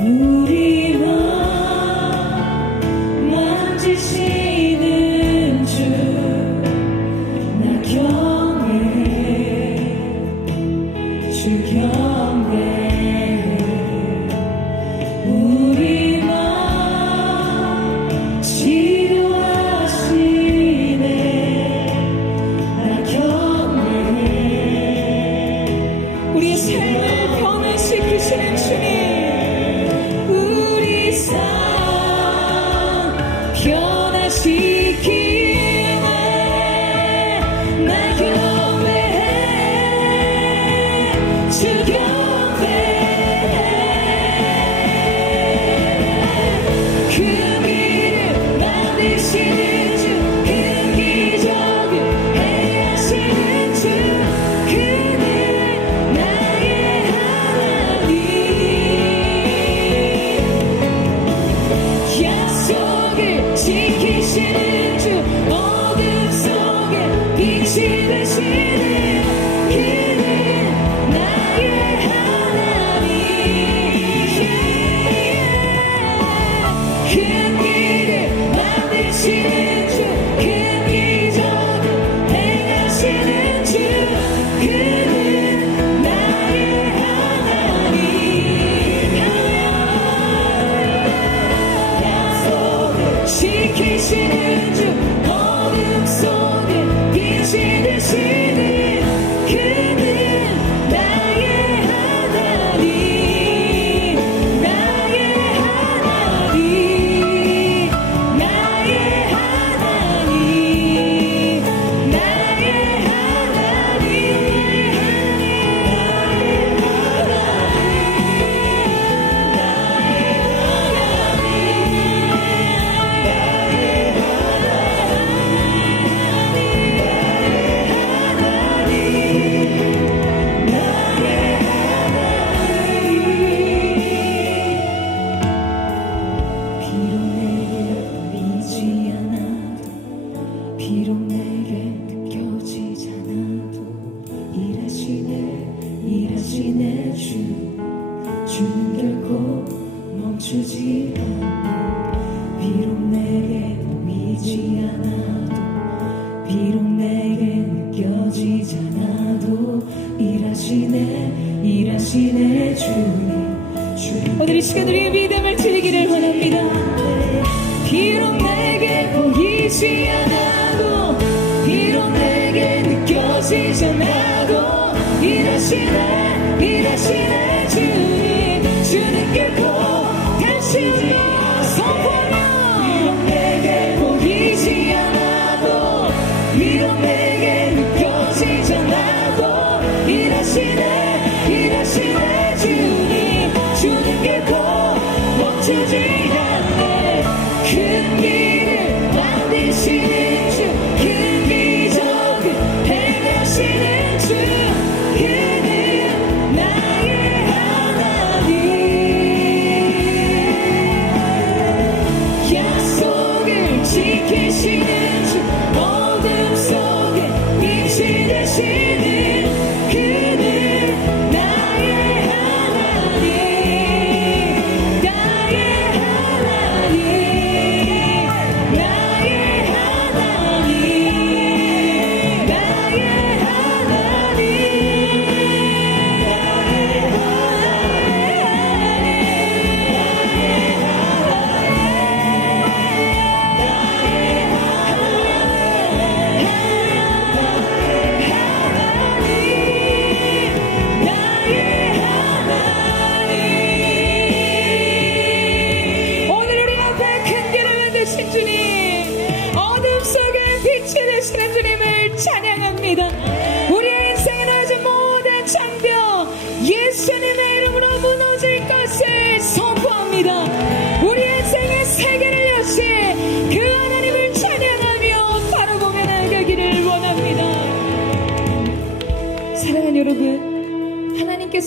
우리만 만지시는 주, 나 경배해, 주 경배해. 우리만 치료하시네. 나 경배해. 우리의 삶을 변화시키시는 주님, 우리 삶 변화시키네. 나 경배해, 주 경배해. 그 길을 만드시는 주, 그 기적을 행하시는 주, 그는 나의 하나님. 약속을 지키시는 주, 어둠 속에 빛이 되시는 그는 나의 하나님. 큰 길을 만드시는 주, 큰 기적을 행하시는 주, 그는 나의 하나님. 약속을 지키시는 주, 어둠 속에 빛이 되시는 그는 나의 하나님. 나의 하나님, 나의 하나님, 나의 하나님, 비록 내게 보이지 않아도, 비록 내게 느껴지지 않아도, 일하시네 주, 주는 결코 멈추지 않아. 비록 내게 보이지 않아도, 비록 내게 느껴지지 않아도, 일하시네 주님. 오늘 이 시간 우리의 믿음을 드리기를 원합니다. 비록 내게 보이지 않아도, 비록 내게 느껴지지 않아도, 일하시네 주님. 주는 결코 다시지 선포하며. 비록 내게 보이지 않아도, 비록 내게 느껴지지 않아도, 일하시네 주님. 주는 결코 멈추지 않네. 큰 길을 만드시는 주, 큰 기적을 행하시는 주, 그는 나의 하나님. 약속을 지키시는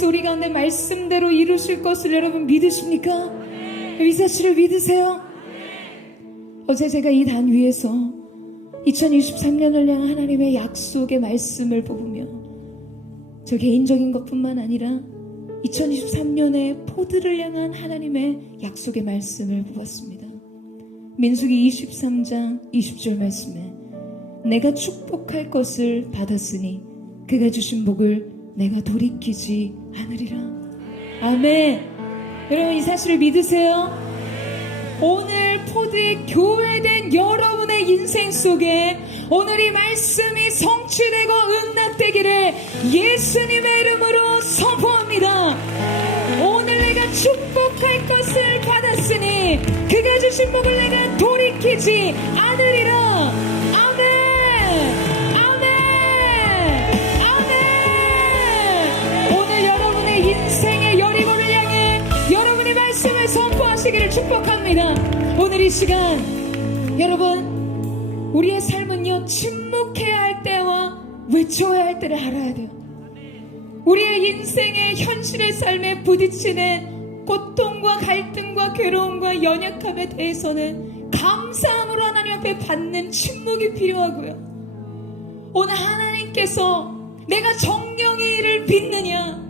하나님께서 우리 가운데 말씀대로 이루실 것을 여러분 믿으십니까? 이 사실을 믿으세요? 어제 제가 이 단 위에서 2023년을 향한 하나님의 약속의 말씀을 뽑으며 저 개인적인 것뿐만 아니라 2023년의 포드를 향한 하나님의 약속의 말씀을 뽑았습니다. 민수기 23장 20절 말씀에 내가 축복할 것을 받았으니 그가 주신 복을 내가 돌이키지 않으리라. 아멘. 여러분 이 사실을 믿으세요? 오늘 포드의 교회된 여러분의 인생 속에 오늘 이 말씀이 성취되고 응답되기를 예수님의 이름으로 선포합니다. 오늘 내가 축복할 것을 받았으니 그가 주신 복을 내가 돌이키지 않으리라. 아멘. 아멘. 아멘. 오늘 여러분의 인생의 여리고를 향해 여러분의 말씀을 선포하시기를 축복합니다. 오늘 이 시간 여러분 우리의 삶은요 침묵해야 할 때와 외쳐야 할 때를 알아야 돼요. 우리의 인생의 현실의 삶에 부딪히는 고통과 갈등과 괴로움과 연약함에 대해서는 감사함으로 하나님 앞에 받는 침묵이 필요하고요. 오늘 하나님께서 내가 정령의 일을 빚느냐,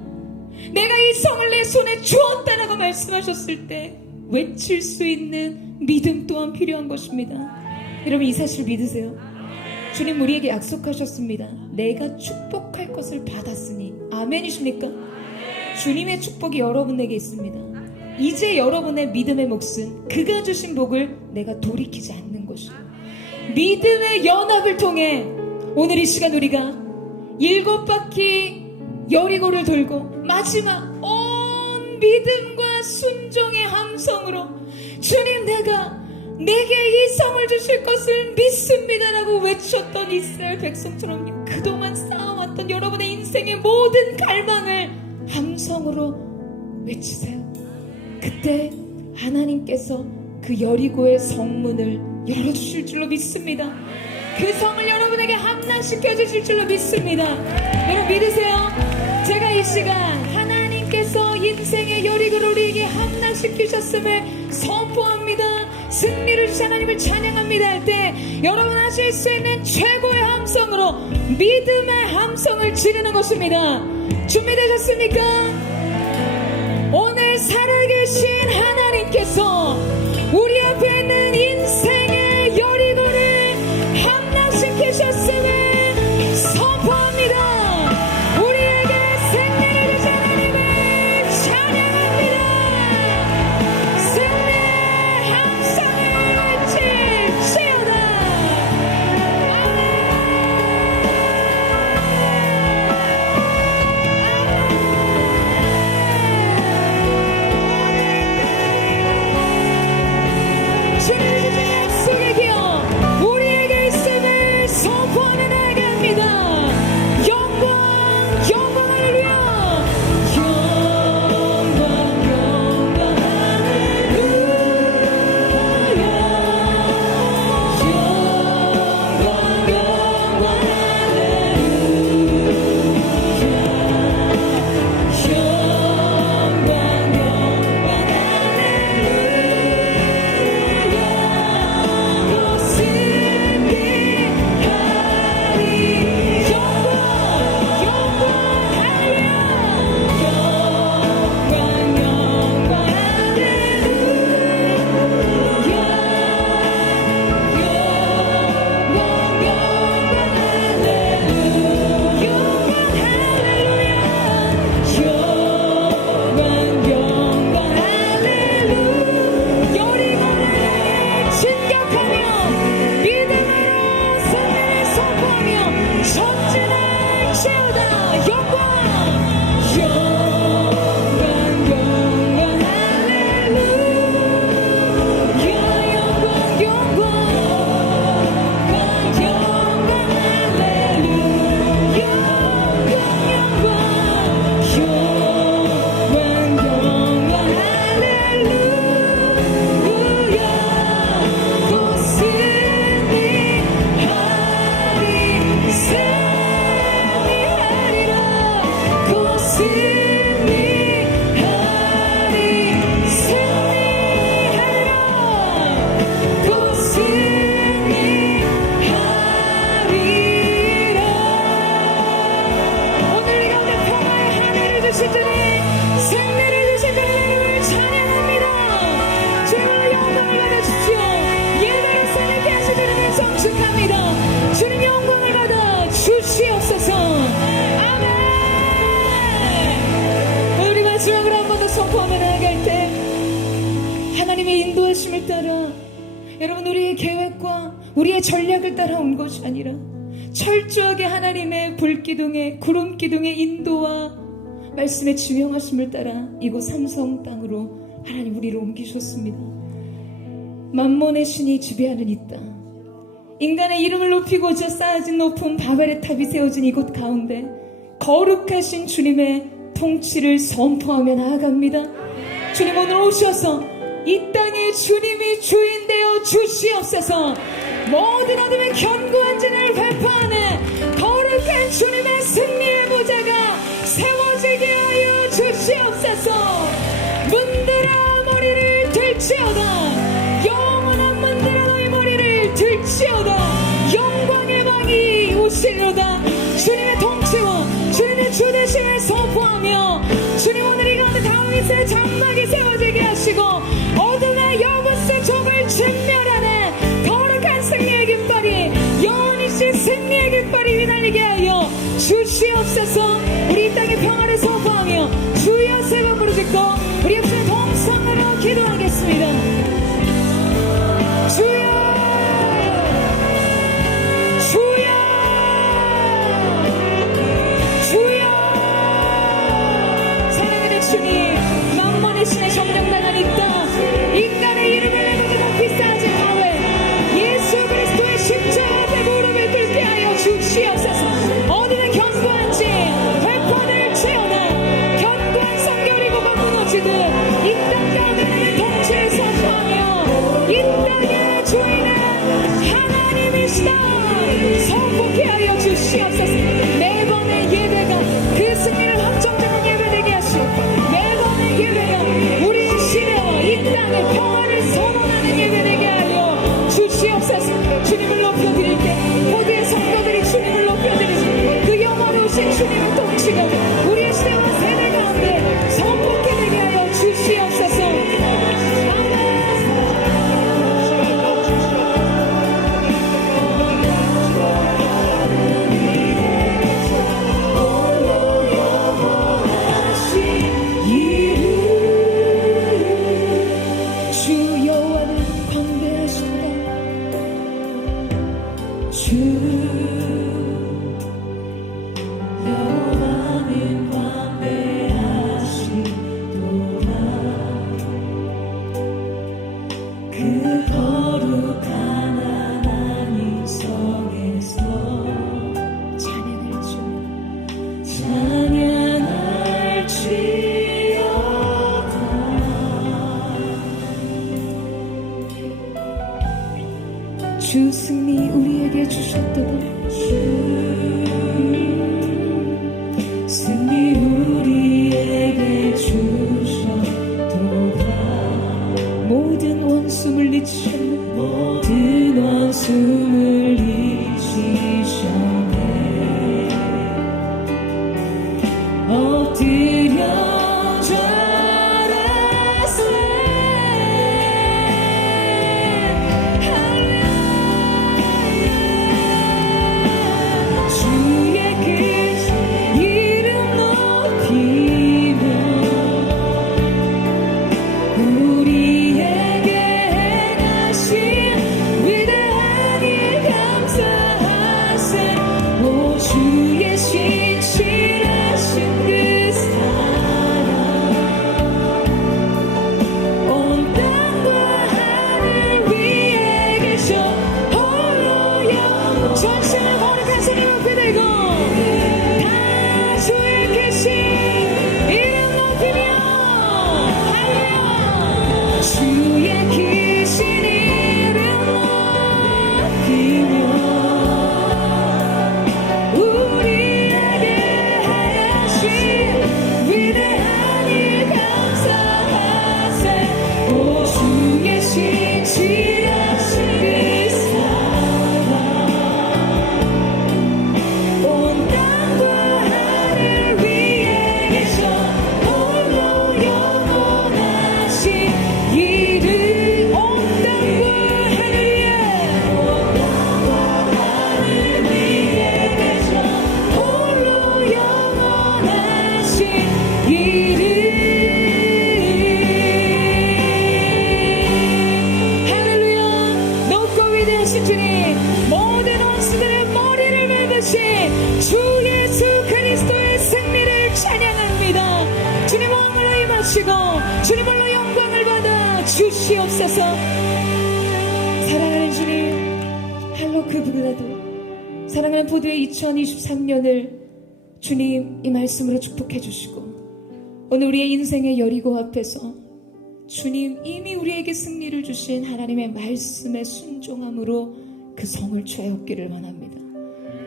내가 이 성을 내 손에 주었다라고 말씀하셨을 때 외칠 수 있는 믿음 또한 필요한 것입니다. 여러분 이 사실 믿으세요? 주님 우리에게 약속하셨습니다. 내가 축복할 것을 받았으니. 아멘이십니까? 주님의 축복이 여러분에게 있습니다. 이제 여러분의 믿음의 몫은 그가 주신 복을 내가 돌이키지 않는 것이에요. 믿음의 연합을 통해 오늘 이 시간 우리가 7바퀴 여리고를 돌고 마지막 온 믿음과 순종의 함성으로 주님 내게 이 성을 주실 것을 믿습니다라고 외쳤던 이스라엘 백성처럼 그동안 쌓아왔던 여러분의 인생의 모든 갈망을 함성으로 외치세요. 그때 하나님께서 그 여리고의 성문을 열어주실 줄로 믿습니다. 그 성을 여러분에게 함락시켜 주실 줄로 믿습니다. 여러분 믿으세요? 제가 이 시간 하나님께서 인생의 여리고를 우리에게 함락시키셨음을 선포합니다. 승리를 주신 하나님을 찬양합니다 할 때 여러분 하실 수 있는 최고의 함성으로 믿음의 함성을 지르는 것입니다. 준비되셨습니까? 오늘 살아계신 하나님께서 우리 앞에 있는 인생의 여리고를 함락시키셨음을 선포합니다. 우리에게 승리를 주신 하나님을 찬양합니다. 승리의 함성을 외칠지어다. 찬양합니다. 주님의 영광을 받아주십시오. 예배를 살게 하시 주님을 성축합니다. 주님 영광을 받아 주시옵소서. 아멘. 우리 마지막으로 한 번 더 선포하며 나아갈 때 하나님의 인도하심을 따라, 여러분, 우리의 계획과 우리의 전략을 따라온 것이 아니라 철저하게 하나님의 불기둥의 구름기둥의 인도와 말씀의 지명하심을 따라 이곳 삼성 땅으로 하나님 우리를 옮기셨습니다. 만몬의 신이 지배하는 이 땅, 인간의 이름을 높이고자 쌓아진 높은 바벨의 탑이 세워진 이곳 가운데 거룩하신 주님의 통치를 선포하며 나아갑니다. 주님 오늘 오셔서 이 땅에 주님이 주인 되어 주시옵소서. 모든 어둠의 견고한 진을 회파하는 거룩한 주님의 승리의 보좌가 세워지게 하여 주시옵소서. 문들아 머리를 들지어다. 영원한 문들아 너희 머리를 들지어다. 영광의 왕이 오시리로다. 주님의 통치와 주님의 주대심을 선포하며 주님 오늘 이 가운데 다윗의 장막이 세워지게 하시고 어둠의 여부스 적을 진멸하는 거룩한 승리의 깃발이 영원히신 승리의 깃발이 휘날리게 하여 주시옵소서. 우리 이 땅의 평화를 선포하며 주여 세 번 부르짖고 우리 옆에 동성으로 기도하겠습니다. 주여 주여 주여. 사랑하는 주님, 만몬의 신의 점령당한 이 땅, 인간의 이름을 내고 높이 쌓아진 바벨, 예수 그리스도의 십자가 앞에 무릎을 꿇게 하여 주시옵소서. 어둠의 견고한 진 회포를 채워나 견고한 성결이고가 무너지듯 이 땅 가운데 내 통치를 선포하며 이 땅의 주인은 하나님이시다 선포케 하여 주시옵소서. 매번의 예배가 그 승리를 확정되는 예배되게 하시고 매번의 예배가 우리 시대와 이 땅의 평화를 선언하는 예배되게 하여 주시옵소서. 주님을 높여드릴 때 모두의 성도들이 주님을 높여드리고 그 영원하신 주님의 통치가 우리의 시대와 세대 가운데 선포케 되게 하여 주시옵소서. 아멘. 주 여호와는 광대하신다. 주 여호와는 광대하시도다. 그 거룩한 하나님 성에서 찬양할지어다. 주 승리 우리에게 주셨도다. 승리 우리에게 주셨도다. 모든 원수 물리치셨네. 모든 원수 물리치셨네. 엎드려 주의 신실하신 그 주님으로 영광을 받아 주시옵소서. 사랑하는 주님, 할로 그보다도 사랑하는 포도의 2023년을 주님 이 말씀으로 축복해 주시고, 오늘 우리의 인생의 여리고 앞에서 주님 이미 우리에게 승리를 주신 하나님의 말씀에 순종함으로 그 성을 죄없기를 원합니다.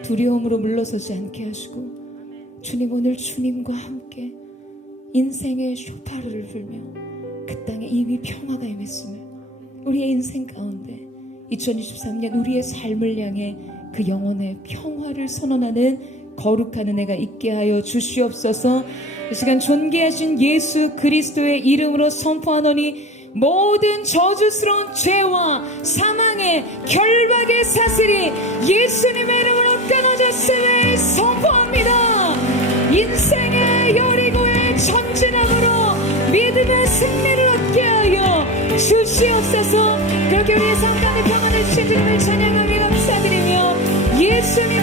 두려움으로 물러서지 않게 하시고, 주님 오늘 주님과 함께 인생의 쇼파르를 불며 그 땅에 이미 평화가 임했으며 우리의 인생 가운데 2023년 우리의 삶을 향해 그 영혼의 평화를 선언하는 거룩한 은혜가 있게 하여 주시옵소서. 이 시간 존귀하신 예수 그리스도의 이름으로 선포하노니 모든 저주스러운 죄와 사망의 결박의 사슬이 예수님의 이름으로 끊어졌음을 선포합니다. 인생의 여리고의 전진함으로 믿음의 승리를 얻게 하여 주시옵소서. 그렇게 우리의 삶 가운데 평안을 주신 주님을 찬양하며 감사드리며 예수님